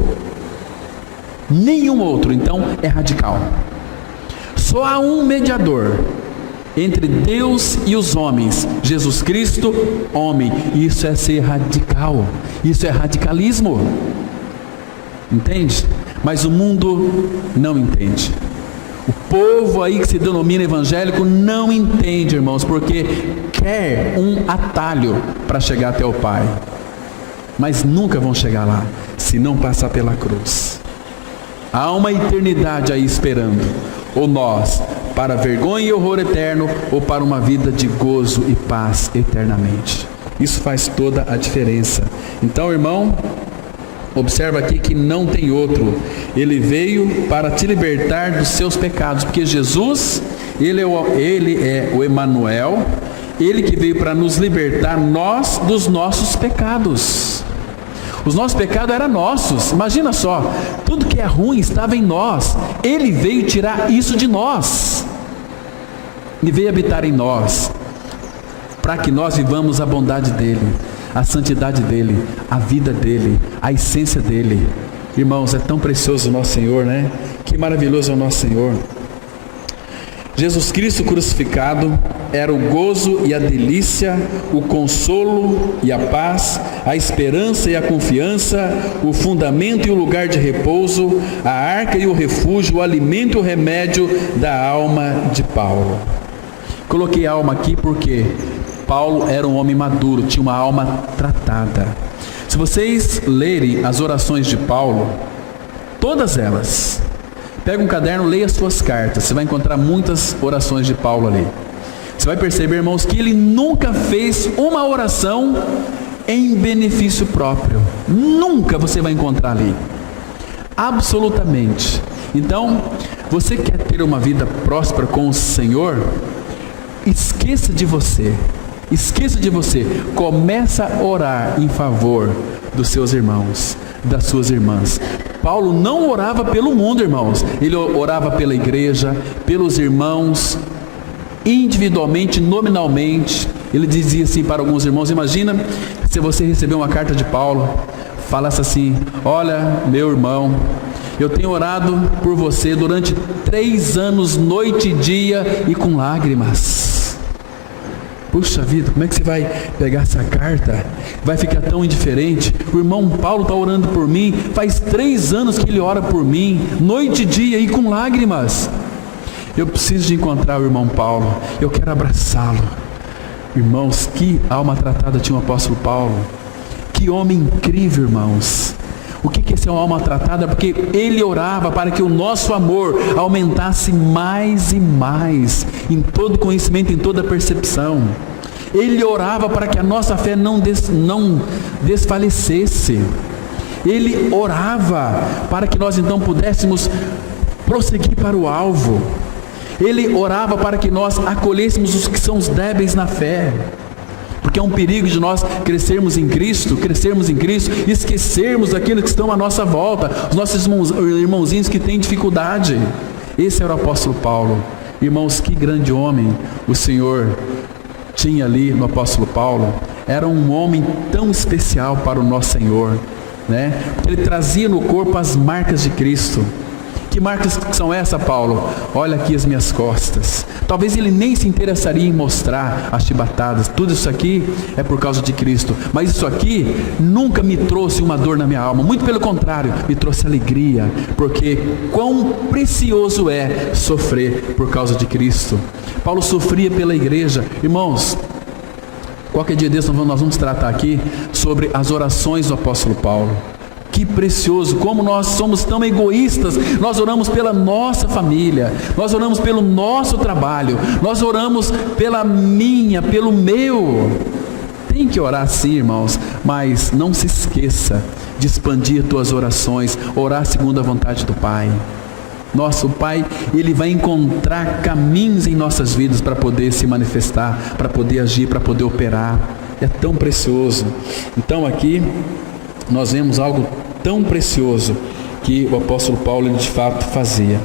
Nenhum outro, então é radical. Só há um mediador entre Deus e os homens, Jesus Cristo, homem. Isso é ser radical, isso é radicalismo. Entende? Mas o mundo não entende. O povo aí que se denomina evangélico não entende, irmãos, porque quer um atalho para chegar até o Pai, mas nunca vão chegar lá se não passar pela cruz. Há uma eternidade aí esperando, ou nós para vergonha e horror eterno, ou para uma vida de gozo e paz eternamente. Isso faz toda a diferença. Então, irmão, observa aqui que não tem outro. Ele veio para te libertar dos seus pecados, porque Jesus, Ele é o Emanuel, Ele que veio para nos libertar, nós, dos nossos pecados. Os nossos pecados eram nossos. Imagina só, tudo que é ruim estava em nós. Ele veio tirar isso de nós e veio habitar em nós, para que nós vivamos a bondade dEle, a santidade dEle, a vida dEle, a essência dEle. Irmãos, é tão precioso o nosso Senhor, né? Que maravilhoso é o nosso Senhor. Jesus Cristo crucificado era o gozo e a delícia, o consolo e a paz, a esperança e a confiança, o fundamento e o lugar de repouso, a arca e o refúgio, o alimento e o remédio da alma de Paulo. Coloquei alma aqui porque Paulo era um homem maduro, tinha uma alma tratada. Se vocês lerem as orações de Paulo, todas elas, pega um caderno, leia as suas cartas, você vai encontrar muitas orações de Paulo ali. Você vai perceber, irmãos, que ele nunca fez uma oração em benefício próprio. Nunca você vai encontrar ali. Absolutamente. Então, você quer ter uma vida próspera com o Senhor? Esqueça de você. Esqueça de você. Começa a orar em favor dos seus irmãos, das suas irmãs. Paulo não orava pelo mundo, irmãos. Ele orava pela igreja, pelos irmãos, individualmente, nominalmente. Ele dizia assim para alguns irmãos: imagina se você receber uma carta de Paulo, falasse assim: olha, meu irmão, eu tenho orado por você durante 3 anos, noite e dia, e com lágrimas. Puxa vida, como é que você vai pegar essa carta? Vai ficar tão indiferente? O irmão Paulo está orando por mim, faz 3 anos que ele ora por mim, noite e dia, e com lágrimas. Eu preciso de encontrar o irmão Paulo, eu quero abraçá-lo. Irmãos, que alma tratada tinha o apóstolo Paulo. Que homem incrível, irmãos. O que é ser uma alma tratada? Porque ele orava para que o nosso amor aumentasse mais e mais, em todo conhecimento, em toda percepção. Ele orava para que a nossa fé não desfalecesse. Ele orava para que nós então pudéssemos prosseguir para o alvo. Ele orava para que nós acolhêssemos os que são os débeis na fé. Porque é um perigo de nós crescermos em Cristo, e esquecermos daqueles que estão à nossa volta, os nossos irmãozinhos que têm dificuldade. Esse era o apóstolo Paulo. Irmãos, que grande homem o Senhor tinha ali no apóstolo Paulo. Era um homem tão especial para o nosso Senhor, né? Ele trazia no corpo as marcas de Cristo. Que marcas são essas, Paulo? Olha aqui as minhas costas. Talvez ele nem se interessaria em mostrar as chibatadas. Tudo isso aqui é por causa de Cristo. Mas isso aqui nunca me trouxe uma dor na minha alma. Muito pelo contrário, me trouxe alegria. Porque quão precioso é sofrer por causa de Cristo. Paulo sofria pela igreja. Irmãos, qualquer dia desse nós vamos tratar aqui sobre as orações do apóstolo Paulo. Que precioso, como nós somos tão egoístas. Nós oramos pela nossa família, nós oramos pelo nosso trabalho, nós oramos pelo meu. Tem que orar sim, irmãos, mas não se esqueça de expandir tuas orações, orar segundo a vontade do Pai. Nosso Pai, Ele vai encontrar caminhos em nossas vidas para poder se manifestar, para poder agir, para poder operar. É tão precioso. Então aqui nós vemos algo tão precioso que o apóstolo Paulo de fato fazia.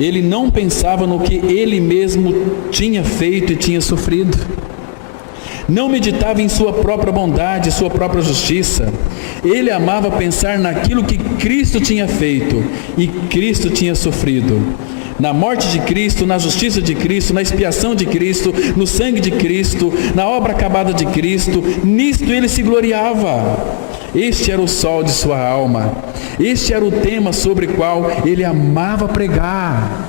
Ele não pensava no que ele mesmo tinha feito e tinha sofrido. Não meditava em sua própria bondade, sua própria justiça. Ele amava pensar naquilo que Cristo tinha feito e Cristo tinha sofrido. Na morte de Cristo, na justiça de Cristo, na expiação de Cristo, no sangue de Cristo, na obra acabada de Cristo, nisto ele se gloriava. Este era o sol de sua alma. Este era o tema sobre o qual ele amava pregar.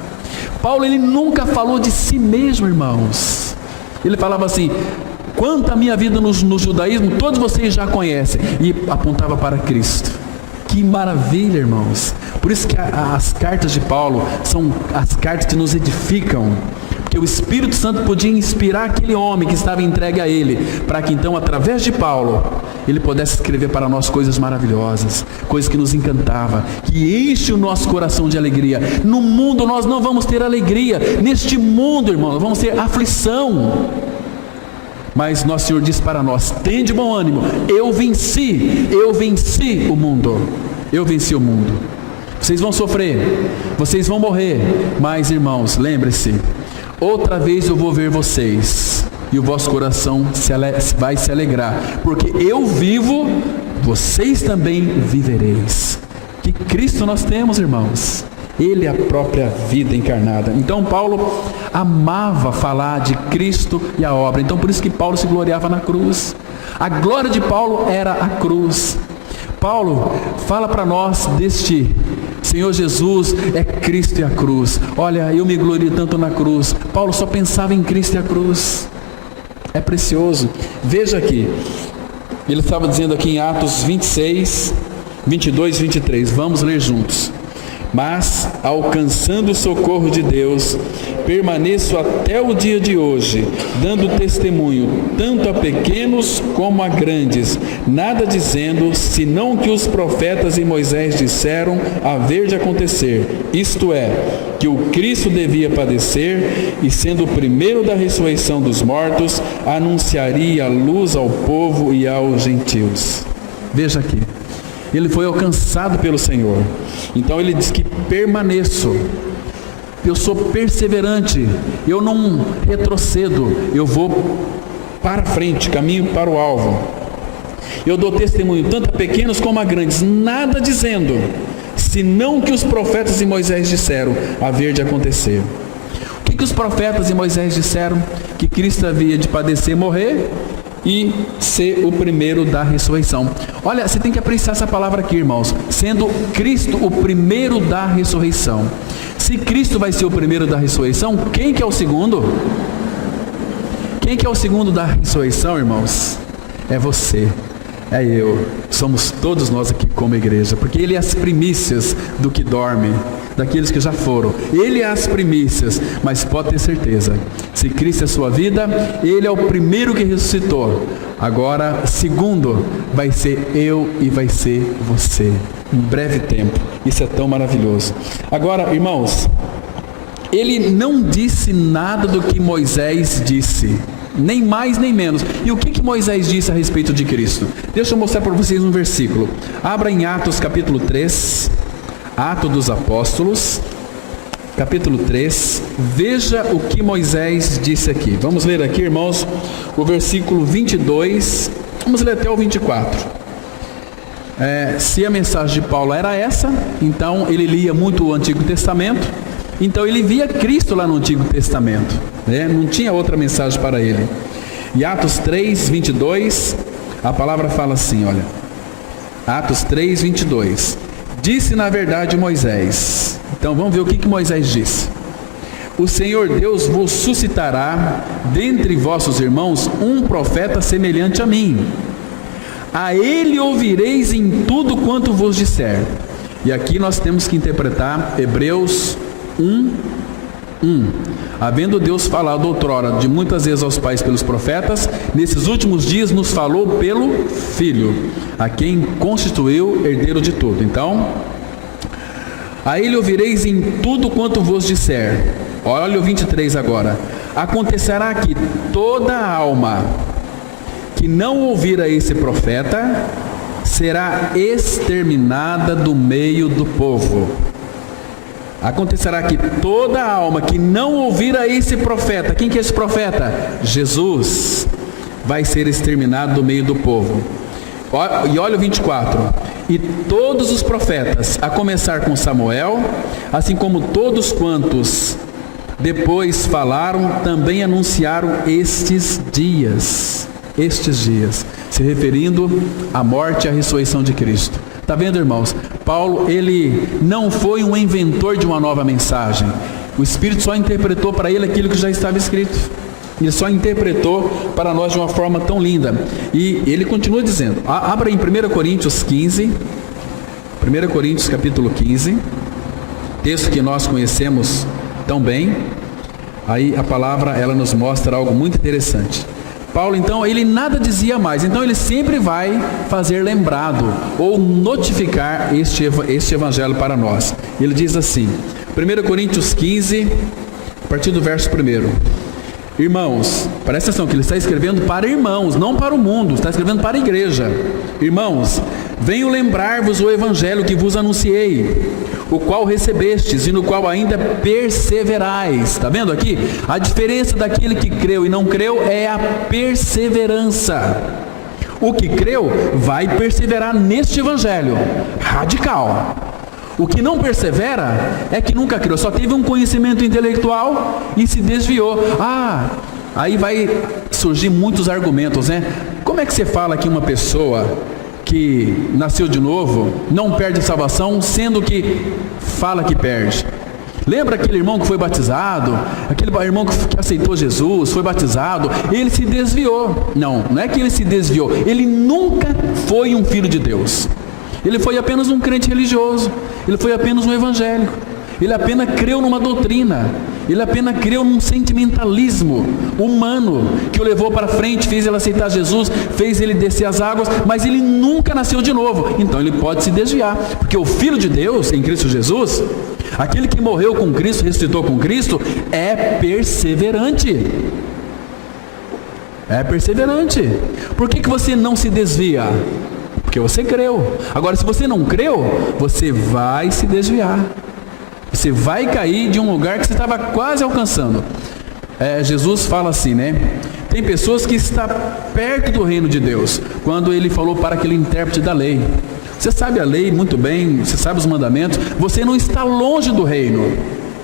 Paulo, ele nunca falou de si mesmo, irmãos. Ele falava assim: quanto à minha vida no judaísmo, todos vocês já conhecem. E apontava para Cristo. Que maravilha, irmãos. Por isso que as cartas de Paulo são as cartas que nos edificam. Porque o Espírito Santo podia inspirar aquele homem que estava entregue a ele, para que então, através de Paulo, ele pudesse escrever para nós coisas maravilhosas, coisas que nos encantavam, que enche o nosso coração de alegria. No mundo nós não vamos ter alegria, neste mundo, irmão, nós vamos ter aflição. Mas nosso Senhor diz para nós: tende bom ânimo, eu venci o mundo. Eu venci o mundo. Vocês vão sofrer, vocês vão morrer, mas irmãos, lembre-se, outra vez eu vou ver vocês, e o vosso coração vai se alegrar, porque eu vivo, vocês também vivereis. Que Cristo nós temos, irmãos. Ele é a própria vida encarnada. Então Paulo amava falar de Cristo e a obra. Então por isso que Paulo se gloriava na cruz. A glória de Paulo era a cruz. Paulo fala para nós deste Senhor Jesus, é Cristo e a cruz. Olha, eu me glorio tanto na cruz. Paulo só pensava em Cristo e a cruz. É precioso. Veja aqui, ele estava dizendo aqui em Atos 26, 22 e 23. Vamos ler juntos. mas, alcançando o socorro de Deus, permaneço até o dia de hoje, dando testemunho tanto a pequenos como a grandes, nada dizendo, senão o que os profetas e Moisés disseram haver de acontecer, isto é, que o Cristo devia padecer e, sendo o primeiro da ressurreição dos mortos, anunciaria a luz ao povo e aos gentios. Veja aqui, ele foi alcançado pelo Senhor. Então ele diz que permaneço, eu sou perseverante, eu não retrocedo, eu vou para frente, caminho para o alvo. Eu dou testemunho tanto a pequenos como a grandes, nada dizendo, senão que os profetas e Moisés disseram haver de acontecer. O que os profetas e Moisés disseram? Que Cristo havia de padecer e morrer e ser o primeiro da ressurreição. Olha, você tem que apreciar essa palavra aqui, irmãos. Sendo Cristo o primeiro da ressurreição. Se Cristo vai ser o primeiro da ressurreição, quem que é o segundo? Quem que é o segundo da ressurreição, irmãos? É você, é eu, somos todos nós aqui como igreja, porque Ele é as primícias do que dorme, daqueles que já foram. Ele é as primícias, mas pode ter certeza, se Cristo é a sua vida, Ele é o primeiro que ressuscitou. Agora, segundo, vai ser eu e vai ser você, em breve tempo. Isso é tão maravilhoso. Agora, irmãos, Ele não disse nada do que Moisés disse, nem mais nem menos. E o que Moisés disse a respeito de Cristo? Deixa eu mostrar para vocês um versículo. Abra em Atos capítulo 3, Atos dos Apóstolos, capítulo 3, veja o que Moisés disse aqui. Vamos ler aqui, irmãos, o versículo 22, vamos ler até o 24. Se a mensagem de Paulo era essa, então ele lia muito o Antigo Testamento, então ele via Cristo lá no Antigo Testamento, né? Não tinha outra mensagem para ele. E Atos 3, 22, a palavra fala assim, olha, Atos 3, 22, disse na verdade Moisés. Então vamos ver o que Moisés disse. O Senhor Deus vos suscitará dentre vossos irmãos um profeta semelhante a mim. A ele ouvireis em tudo quanto vos disser. E aqui nós temos que interpretar Hebreus 1:1. Havendo Deus falado outrora de muitas vezes aos pais pelos profetas, nesses últimos dias nos falou pelo Filho, a quem constituiu herdeiro de tudo. Então, a ele ouvireis em tudo quanto vos disser. Olha o 23 agora. Acontecerá que toda alma que não ouvir a esse profeta será exterminada do meio do povo. Acontecerá que toda alma que não ouvir a esse profeta, quem que é esse profeta? Jesus, vai ser exterminado do meio do povo. E olha o 24. E todos os profetas, a começar com Samuel, assim como todos quantos depois falaram, também anunciaram estes dias, se referindo à morte e à ressurreição de Cristo. Está vendo, irmãos? Paulo, ele não foi um inventor de uma nova mensagem. O Espírito só interpretou para ele aquilo que já estava escrito. Ele só interpretou para nós de uma forma tão linda. E ele continua dizendo, abra em 1 Coríntios 15, 1 Coríntios capítulo 15, texto que nós conhecemos tão bem. Aí a palavra, ela nos mostra algo muito interessante. Paulo, então, ele nada dizia mais, então ele sempre vai fazer lembrado ou notificar este evangelho para nós. Ele diz assim, 1 Coríntios 15, a partir do verso 1. Irmãos, presta atenção que ele está escrevendo para irmãos, não para o mundo, está escrevendo para a igreja. Irmãos, venho lembrar-vos o evangelho que vos anunciei, o qual recebestes e no qual ainda perseverais. Está vendo aqui? A diferença daquele que creu e não creu é a perseverança. O que creu vai perseverar neste evangelho radical. O que não persevera é que nunca creu, só teve um conhecimento intelectual e se desviou. Aí vai surgir muitos argumentos, né? Como é que você fala que uma pessoa que nasceu de novo não perde a salvação, sendo que fala que perde? Lembra aquele irmão que foi batizado, aquele irmão que aceitou Jesus, foi batizado, ele se desviou. Não é que ele se desviou, ele nunca foi um filho de Deus. Ele foi apenas um crente religioso. ele foi apenas um evangélico, ele apenas creu numa doutrina, ele apenas creu num sentimentalismo humano, que o levou para frente, fez ele aceitar Jesus, fez ele descer as águas, mas ele nunca nasceu de novo. Então ele pode se desviar, porque o Filho de Deus, em Cristo Jesus, aquele que morreu com Cristo, ressuscitou com Cristo, é perseverante. É perseverante. Por que você não se desvia? Porque você creu. Agora, se você não creu, você vai se desviar. Você vai cair de um lugar que você estava quase alcançando. Jesus fala assim, né? Tem pessoas que estão perto do reino de Deus, quando ele falou para aquele intérprete da lei. Você sabe a lei muito bem, você sabe os mandamentos, você não está longe do reino.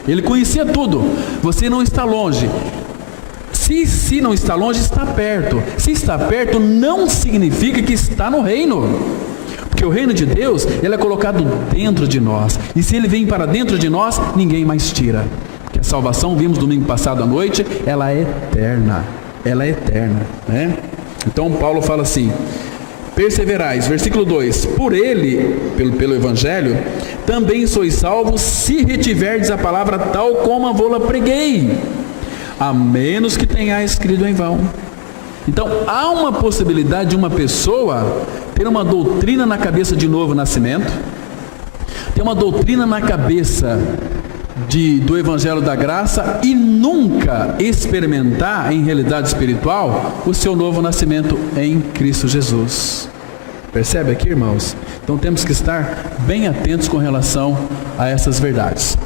Ele conhecia tudo, você não está longe. Se não está longe, está perto. Se está perto, não significa que está no reino. Porque o reino de Deus, ele é colocado dentro de nós. E se ele vem para dentro de nós, ninguém mais tira. Porque a salvação, vimos domingo passado à noite, ela é eterna. Ela é eterna, né? Então Paulo fala assim: perseverais, versículo 2, por ele, pelo evangelho, também sois salvos, se retiverdes a palavra tal como a vô-la preguei, a menos que tenhais crido em vão. Então há uma possibilidade de uma pessoa ter uma doutrina na cabeça de novo nascimento, ter uma doutrina na cabeça do evangelho da graça e nunca experimentar em realidade espiritual o seu novo nascimento em Cristo Jesus. Percebe aqui, irmãos? Então temos que estar bem atentos com relação a essas verdades.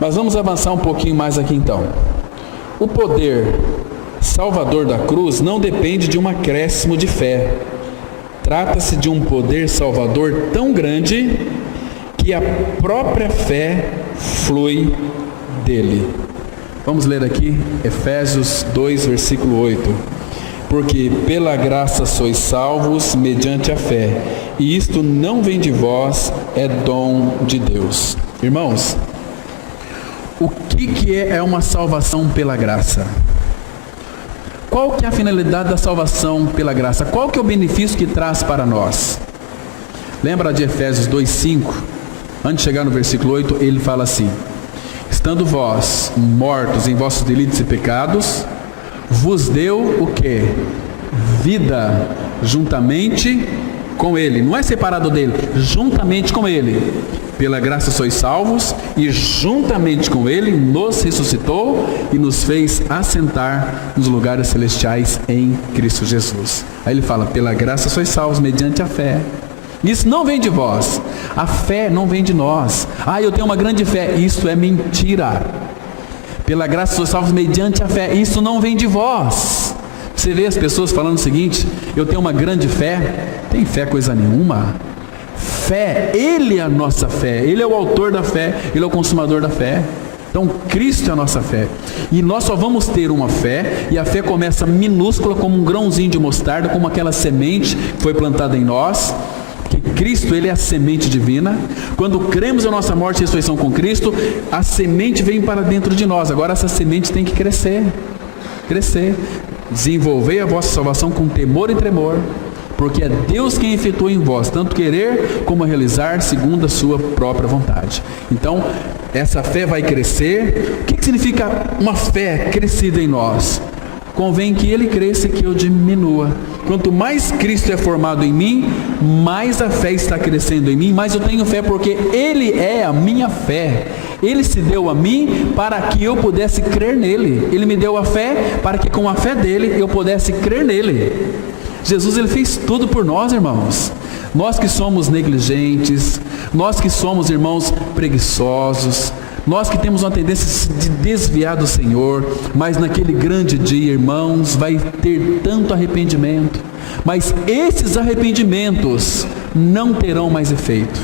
Mas vamos avançar um pouquinho mais aqui então. O poder salvador da cruz não depende de um acréscimo de fé. Trata-se de um poder salvador tão grande que a própria fé flui dele. Vamos ler aqui Efésios 2, versículo 8. Porque pela graça sois salvos mediante a fé, e isto não vem de vós, é dom de Deus. Irmãos, o que é uma salvação pela graça? Qual que é a finalidade da salvação pela graça? Qual que é o benefício que traz para nós? Lembra de Efésios 2:5? Antes de chegar no versículo 8, ele fala assim: estando vós mortos em vossos delitos e pecados, vos deu o que? Vida juntamente com ele. Não é separado dele, juntamente com ele. Pela graça sois salvos, e juntamente com ele nos ressuscitou e nos fez assentar nos lugares celestiais em Cristo Jesus. Aí ele fala: pela graça sois salvos mediante a fé. Isso não vem de vós. A fé não vem de nós. Eu tenho uma grande fé. Isso é mentira. Pela graça sois salvos mediante a fé. Isso não vem de vós. Você vê as pessoas falando o seguinte: eu tenho uma grande fé. Tem fé coisa nenhuma. Fé, ele é a nossa fé. Ele é o autor da fé. Ele é o consumador da fé. Então Cristo é a nossa fé. E nós só vamos ter uma fé. E a fé começa minúscula, como um grãozinho de mostarda, como aquela semente que foi plantada em nós. Que Cristo, ele é a semente divina. Quando cremos a nossa morte e ressurreição com Cristo, a semente vem para dentro de nós. Agora essa semente tem que crescer. Desenvolvei a vossa salvação com temor e tremor, porque é Deus quem efetua em vós tanto querer como realizar segundo a sua própria vontade. Então essa fé vai crescer. O que significa uma fé crescida em nós? Convém que ele cresça e que eu diminua. Quanto mais Cristo é formado em mim, mais a fé está crescendo em mim, mais eu tenho fé, porque ele é a minha fé. Ele se deu a mim para que eu pudesse crer nele. Ele me deu a fé para que com a fé dele eu pudesse crer nele. Jesus, ele fez tudo por nós, irmãos. Nós que somos negligentes, nós que somos, irmãos, preguiçosos, nós que temos uma tendência de desviar do Senhor, mas naquele grande dia, irmãos, vai ter tanto arrependimento, mas esses arrependimentos não terão mais efeito,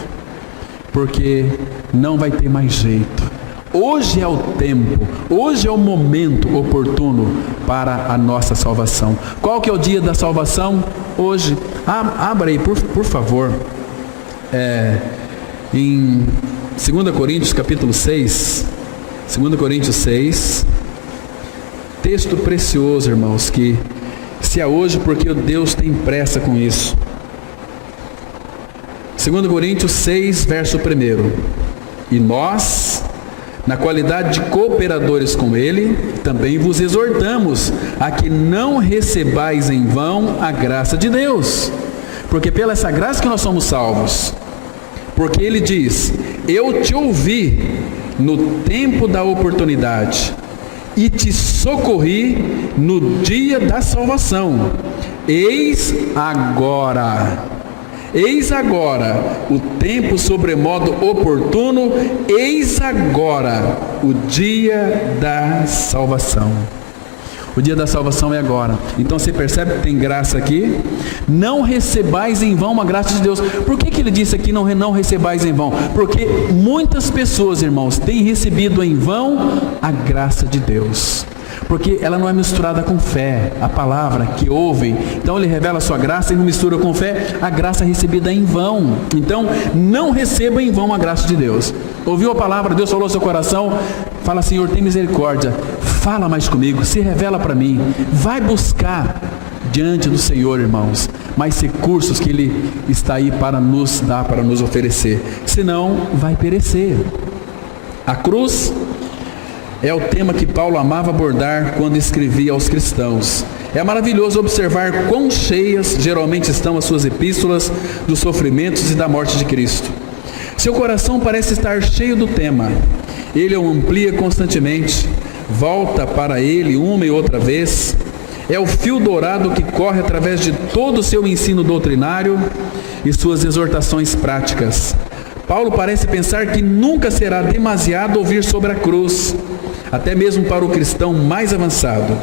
porque não vai ter mais jeito. Hoje é o tempo, hoje é o momento oportuno para a nossa salvação. Qual que é o dia da salvação? Hoje. Abra aí, por favor, em 2 Coríntios capítulo 6, 2 Coríntios 6, texto precioso, irmãos, que se é hoje porque Deus tem pressa com isso. 2 Coríntios 6, verso 1. E nós, na qualidade de cooperadores com Ele, também vos exortamos a que não recebais em vão a graça de Deus. Porque pela essa graça que nós somos salvos. Porque Ele diz: eu te ouvi no tempo da oportunidade e te socorri no dia da salvação. Eis agora o tempo sobremodo oportuno, eis agora o dia da salvação. O dia da salvação é agora. Então você percebe que tem graça aqui? Não recebais em vão a graça de Deus. Por que ele disse aqui não recebais em vão? Porque muitas pessoas, irmãos, têm recebido em vão a graça de Deus. Porque ela não é misturada com fé, a palavra que ouvem. Então ele revela a sua graça e não mistura com fé a graça recebida em vão. Então não receba em vão a graça de Deus. Ouviu a palavra, Deus falou ao seu coração, fala: Senhor, tem misericórdia, fala mais comigo, se revela para mim. Vai buscar diante do Senhor, irmãos, mais recursos que Ele está aí para nos dar, para nos oferecer. Senão vai perecer. A cruz é o tema que Paulo amava abordar quando escrevia aos cristãos. É maravilhoso observar quão cheias geralmente estão as suas epístolas dos sofrimentos e da morte de Cristo. Seu coração parece estar cheio do tema. Ele o amplia constantemente, volta para ele uma e outra vez. É o fio dourado que corre através de todo o seu ensino doutrinário e suas exortações práticas. Paulo parece pensar que nunca será demasiado ouvir sobre a cruz, até mesmo para o cristão mais avançado.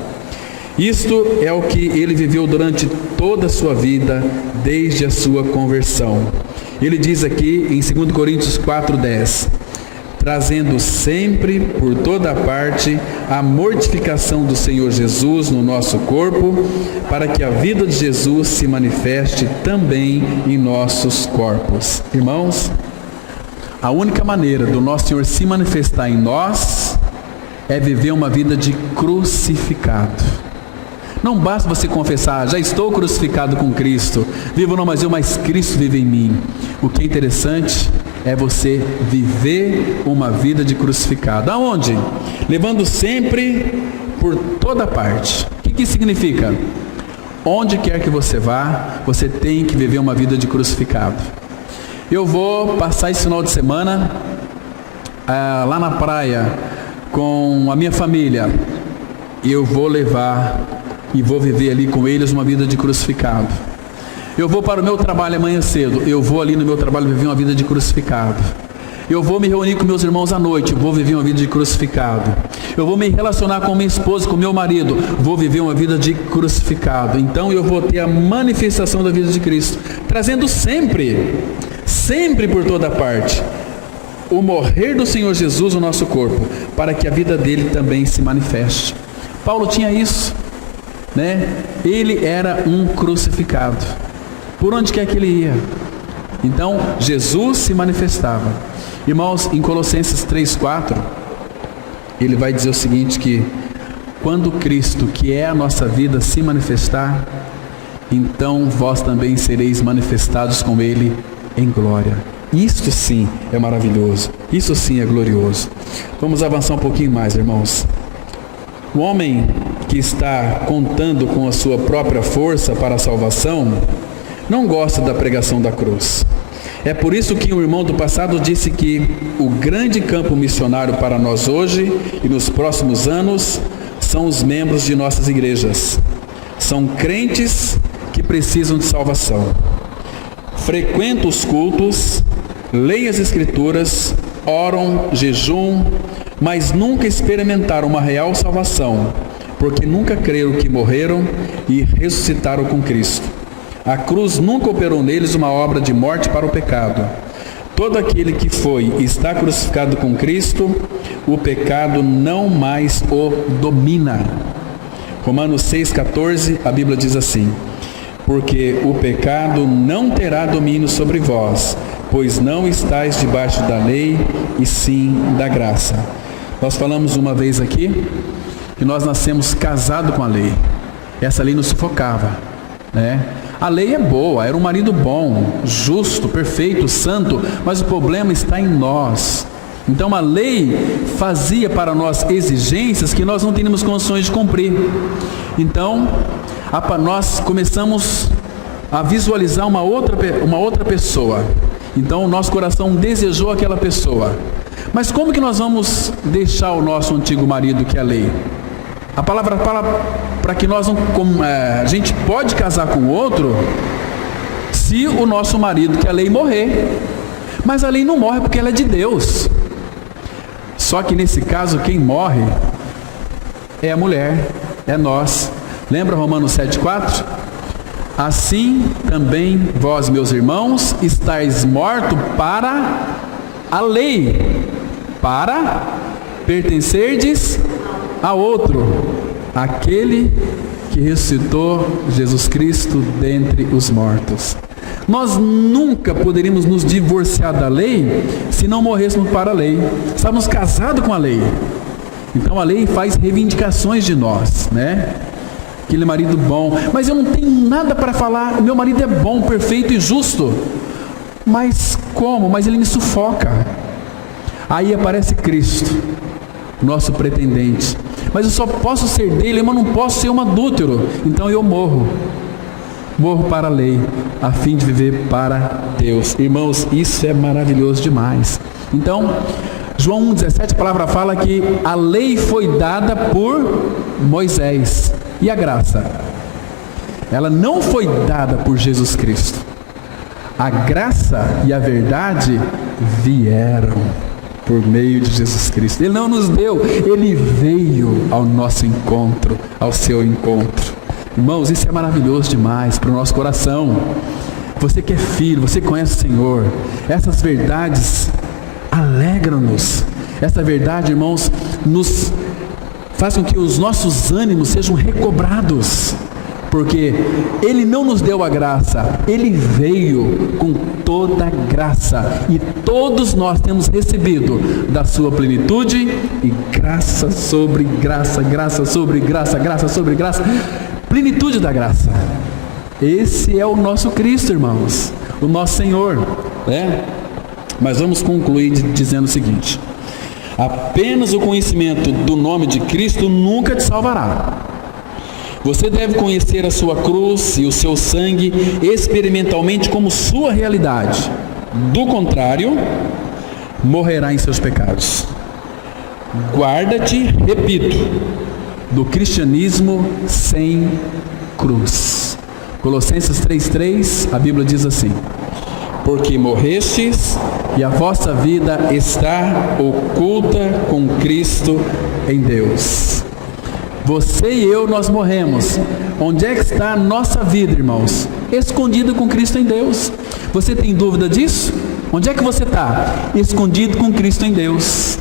Isto é o que ele viveu durante toda a sua vida, desde a sua conversão. Ele diz aqui em 2 Coríntios 4:10, trazendo sempre, por toda parte, a mortificação do Senhor Jesus no nosso corpo, para que a vida de Jesus se manifeste também em nossos corpos. Irmãos, a única maneira do nosso Senhor se manifestar em nós é viver uma vida de crucificado. Não basta você confessar: já estou crucificado com Cristo, vivo não mais eu, mas Cristo vive em mim. O que é interessante é você viver uma vida de crucificado. Aonde? Levando sempre por toda parte. O que isso significa? Onde quer que você vá, você tem que viver uma vida de crucificado. Eu vou passar esse final de semana lá na praia com a minha família. Eu vou levar e vou viver ali com eles uma vida de crucificado. Eu vou para o meu trabalho amanhã cedo, eu vou ali no meu trabalho viver uma vida de crucificado. Eu vou me reunir com meus irmãos à noite, vou viver uma vida de crucificado. Eu vou me relacionar com minha esposa, com meu marido, vou viver uma vida de crucificado. Então eu vou ter a manifestação da vida de Cristo, trazendo sempre por toda parte, o morrer do Senhor Jesus no nosso corpo, para que a vida dele também se manifeste. Paulo tinha isso, né? Ele era um crucificado, por onde quer que ele ia. Então Jesus se manifestava. Irmãos, em Colossenses 3:4, ele vai dizer o seguinte, que quando Cristo, que é a nossa vida, se manifestar, então vós também sereis manifestados com ele em glória. Isto sim é maravilhoso, isso sim é glorioso. Vamos avançar um pouquinho mais, irmãos. O homem que está contando com a sua própria força para a salvação não gosta da pregação da cruz. É por isso que um irmão do passado disse que o grande campo missionário para nós hoje e nos próximos anos são os membros de nossas igrejas. São crentes que precisam de salvação. Frequentam os cultos, leem as escrituras, oram, jejum, mas nunca experimentaram uma real salvação, porque nunca creram que morreram e ressuscitaram com Cristo. A cruz nunca operou neles uma obra de morte para o pecado. Todo aquele que foi e está crucificado com Cristo, o pecado não mais o domina. Romanos 6,14, a Bíblia diz assim: porque o pecado não terá domínio sobre vós, pois não estáis debaixo da lei, e sim da graça. Nós falamos uma vez aqui que nós nascemos casados com a lei. Essa lei nos sufocava, né? A lei é boa, era um marido bom, justo, perfeito, santo, mas o problema está em nós. Então a lei fazia para nós exigências que nós não tínhamos condições de cumprir. Então nós começamos a visualizar uma outra pessoa. Então o nosso coração desejou aquela pessoa. Mas como que nós vamos deixar o nosso antigo marido, que é a lei? A palavra fala para que nós não, a gente pode casar com outro se o nosso marido, que é a lei, morrer. Mas a lei não morre porque ela é de Deus. Só que nesse caso quem morre é a mulher, é nós. Lembra Romanos 7,4? Assim também vós, meus irmãos, estáis mortos para a lei, para pertencerdes a outro, aquele que ressuscitou Jesus Cristo dentre os mortos. Nós nunca poderíamos nos divorciar da lei se não morrêssemos para a lei. Estávamos casados com a lei. Então a lei faz reivindicações de nós, né? Aquele marido bom, mas eu não tenho nada para falar, meu marido é bom, perfeito e justo. Mas como? Mas ele me sufoca. Aí aparece Cristo, nosso pretendente. Mas eu só posso ser dele, mas não posso ser um adúltero. Então eu morro para a lei, a fim de viver para Deus. Irmãos, isso é maravilhoso demais. Então, João 1,17, a palavra fala que a lei foi dada por Moisés. E a graça? Ela não foi dada por Jesus Cristo. A graça e a verdade vieram por meio de Jesus Cristo. Ele não nos deu, Ele veio ao nosso encontro, ao seu encontro. Irmãos, isso é maravilhoso demais para o nosso coração. Você que é filho, você conhece o Senhor, essas verdades alegram-nos. Essa verdade, irmãos, nos faz com que os nossos ânimos sejam recobrados, porque Ele não nos deu a graça, Ele veio com toda a graça, e todos nós temos recebido da sua plenitude, e graça sobre graça, graça sobre graça, graça sobre graça, plenitude da graça. Esse é o nosso Cristo, irmãos, o nosso Senhor, né? Mas vamos concluir dizendo o seguinte: apenas o conhecimento do nome de Cristo nunca te salvará. Você deve conhecer a sua cruz e o seu sangue experimentalmente como sua realidade. Do contrário, morrerá em seus pecados. Guarda-te, repito, do cristianismo sem cruz. Colossenses 3,3, a Bíblia diz assim: porque morrestes e a vossa vida está oculta com Cristo em Deus. Você e eu, nós morremos. Onde é que está a nossa vida, irmãos? Escondido com Cristo em Deus. Você tem dúvida disso? Onde é que você está? Escondido com Cristo em Deus.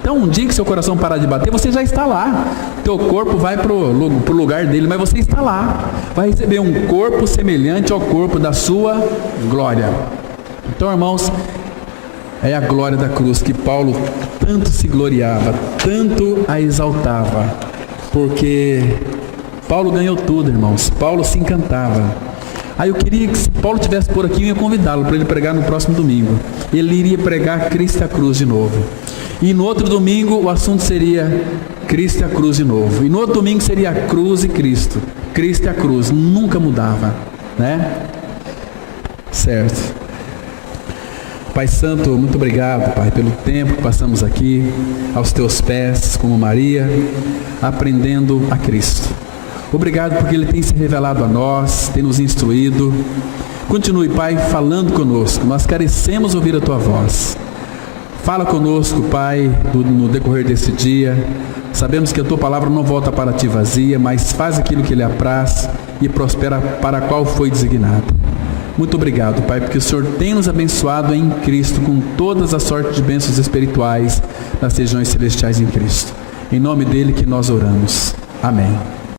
Então, um dia que seu coração parar de bater, você já está lá. Teu corpo vai para o lugar dele, mas você está lá. Vai receber um corpo semelhante ao corpo da sua glória. Então, irmãos, é a glória da cruz que Paulo tanto se gloriava, tanto a exaltava, porque Paulo ganhou tudo, irmãos. Paulo se encantava. Aí eu queria que, se Paulo estivesse por aqui, eu ia convidá-lo para ele pregar no próximo domingo. Ele iria pregar Cristo e a cruz de novo. E no outro domingo o assunto seria Cristo e a cruz de novo. E no outro domingo seria a cruz e Cristo. Cristo e a cruz. Nunca mudava, né? Certo. Pai Santo, muito obrigado, Pai, pelo tempo que passamos aqui, aos teus pés, como Maria, aprendendo a Cristo. Obrigado porque Ele tem se revelado a nós, tem nos instruído. Continue, Pai, falando conosco. Nós carecemos ouvir a Tua voz. Fala conosco, Pai, no decorrer desse dia. Sabemos que a Tua palavra não volta para Ti vazia, mas faz aquilo que Ele apraz e prospera para a qual foi designada. Muito obrigado, Pai, porque o Senhor tem nos abençoado em Cristo com todas as sortes de bênçãos espirituais nas regiões celestiais em Cristo. Em nome dEle que nós oramos. Amém.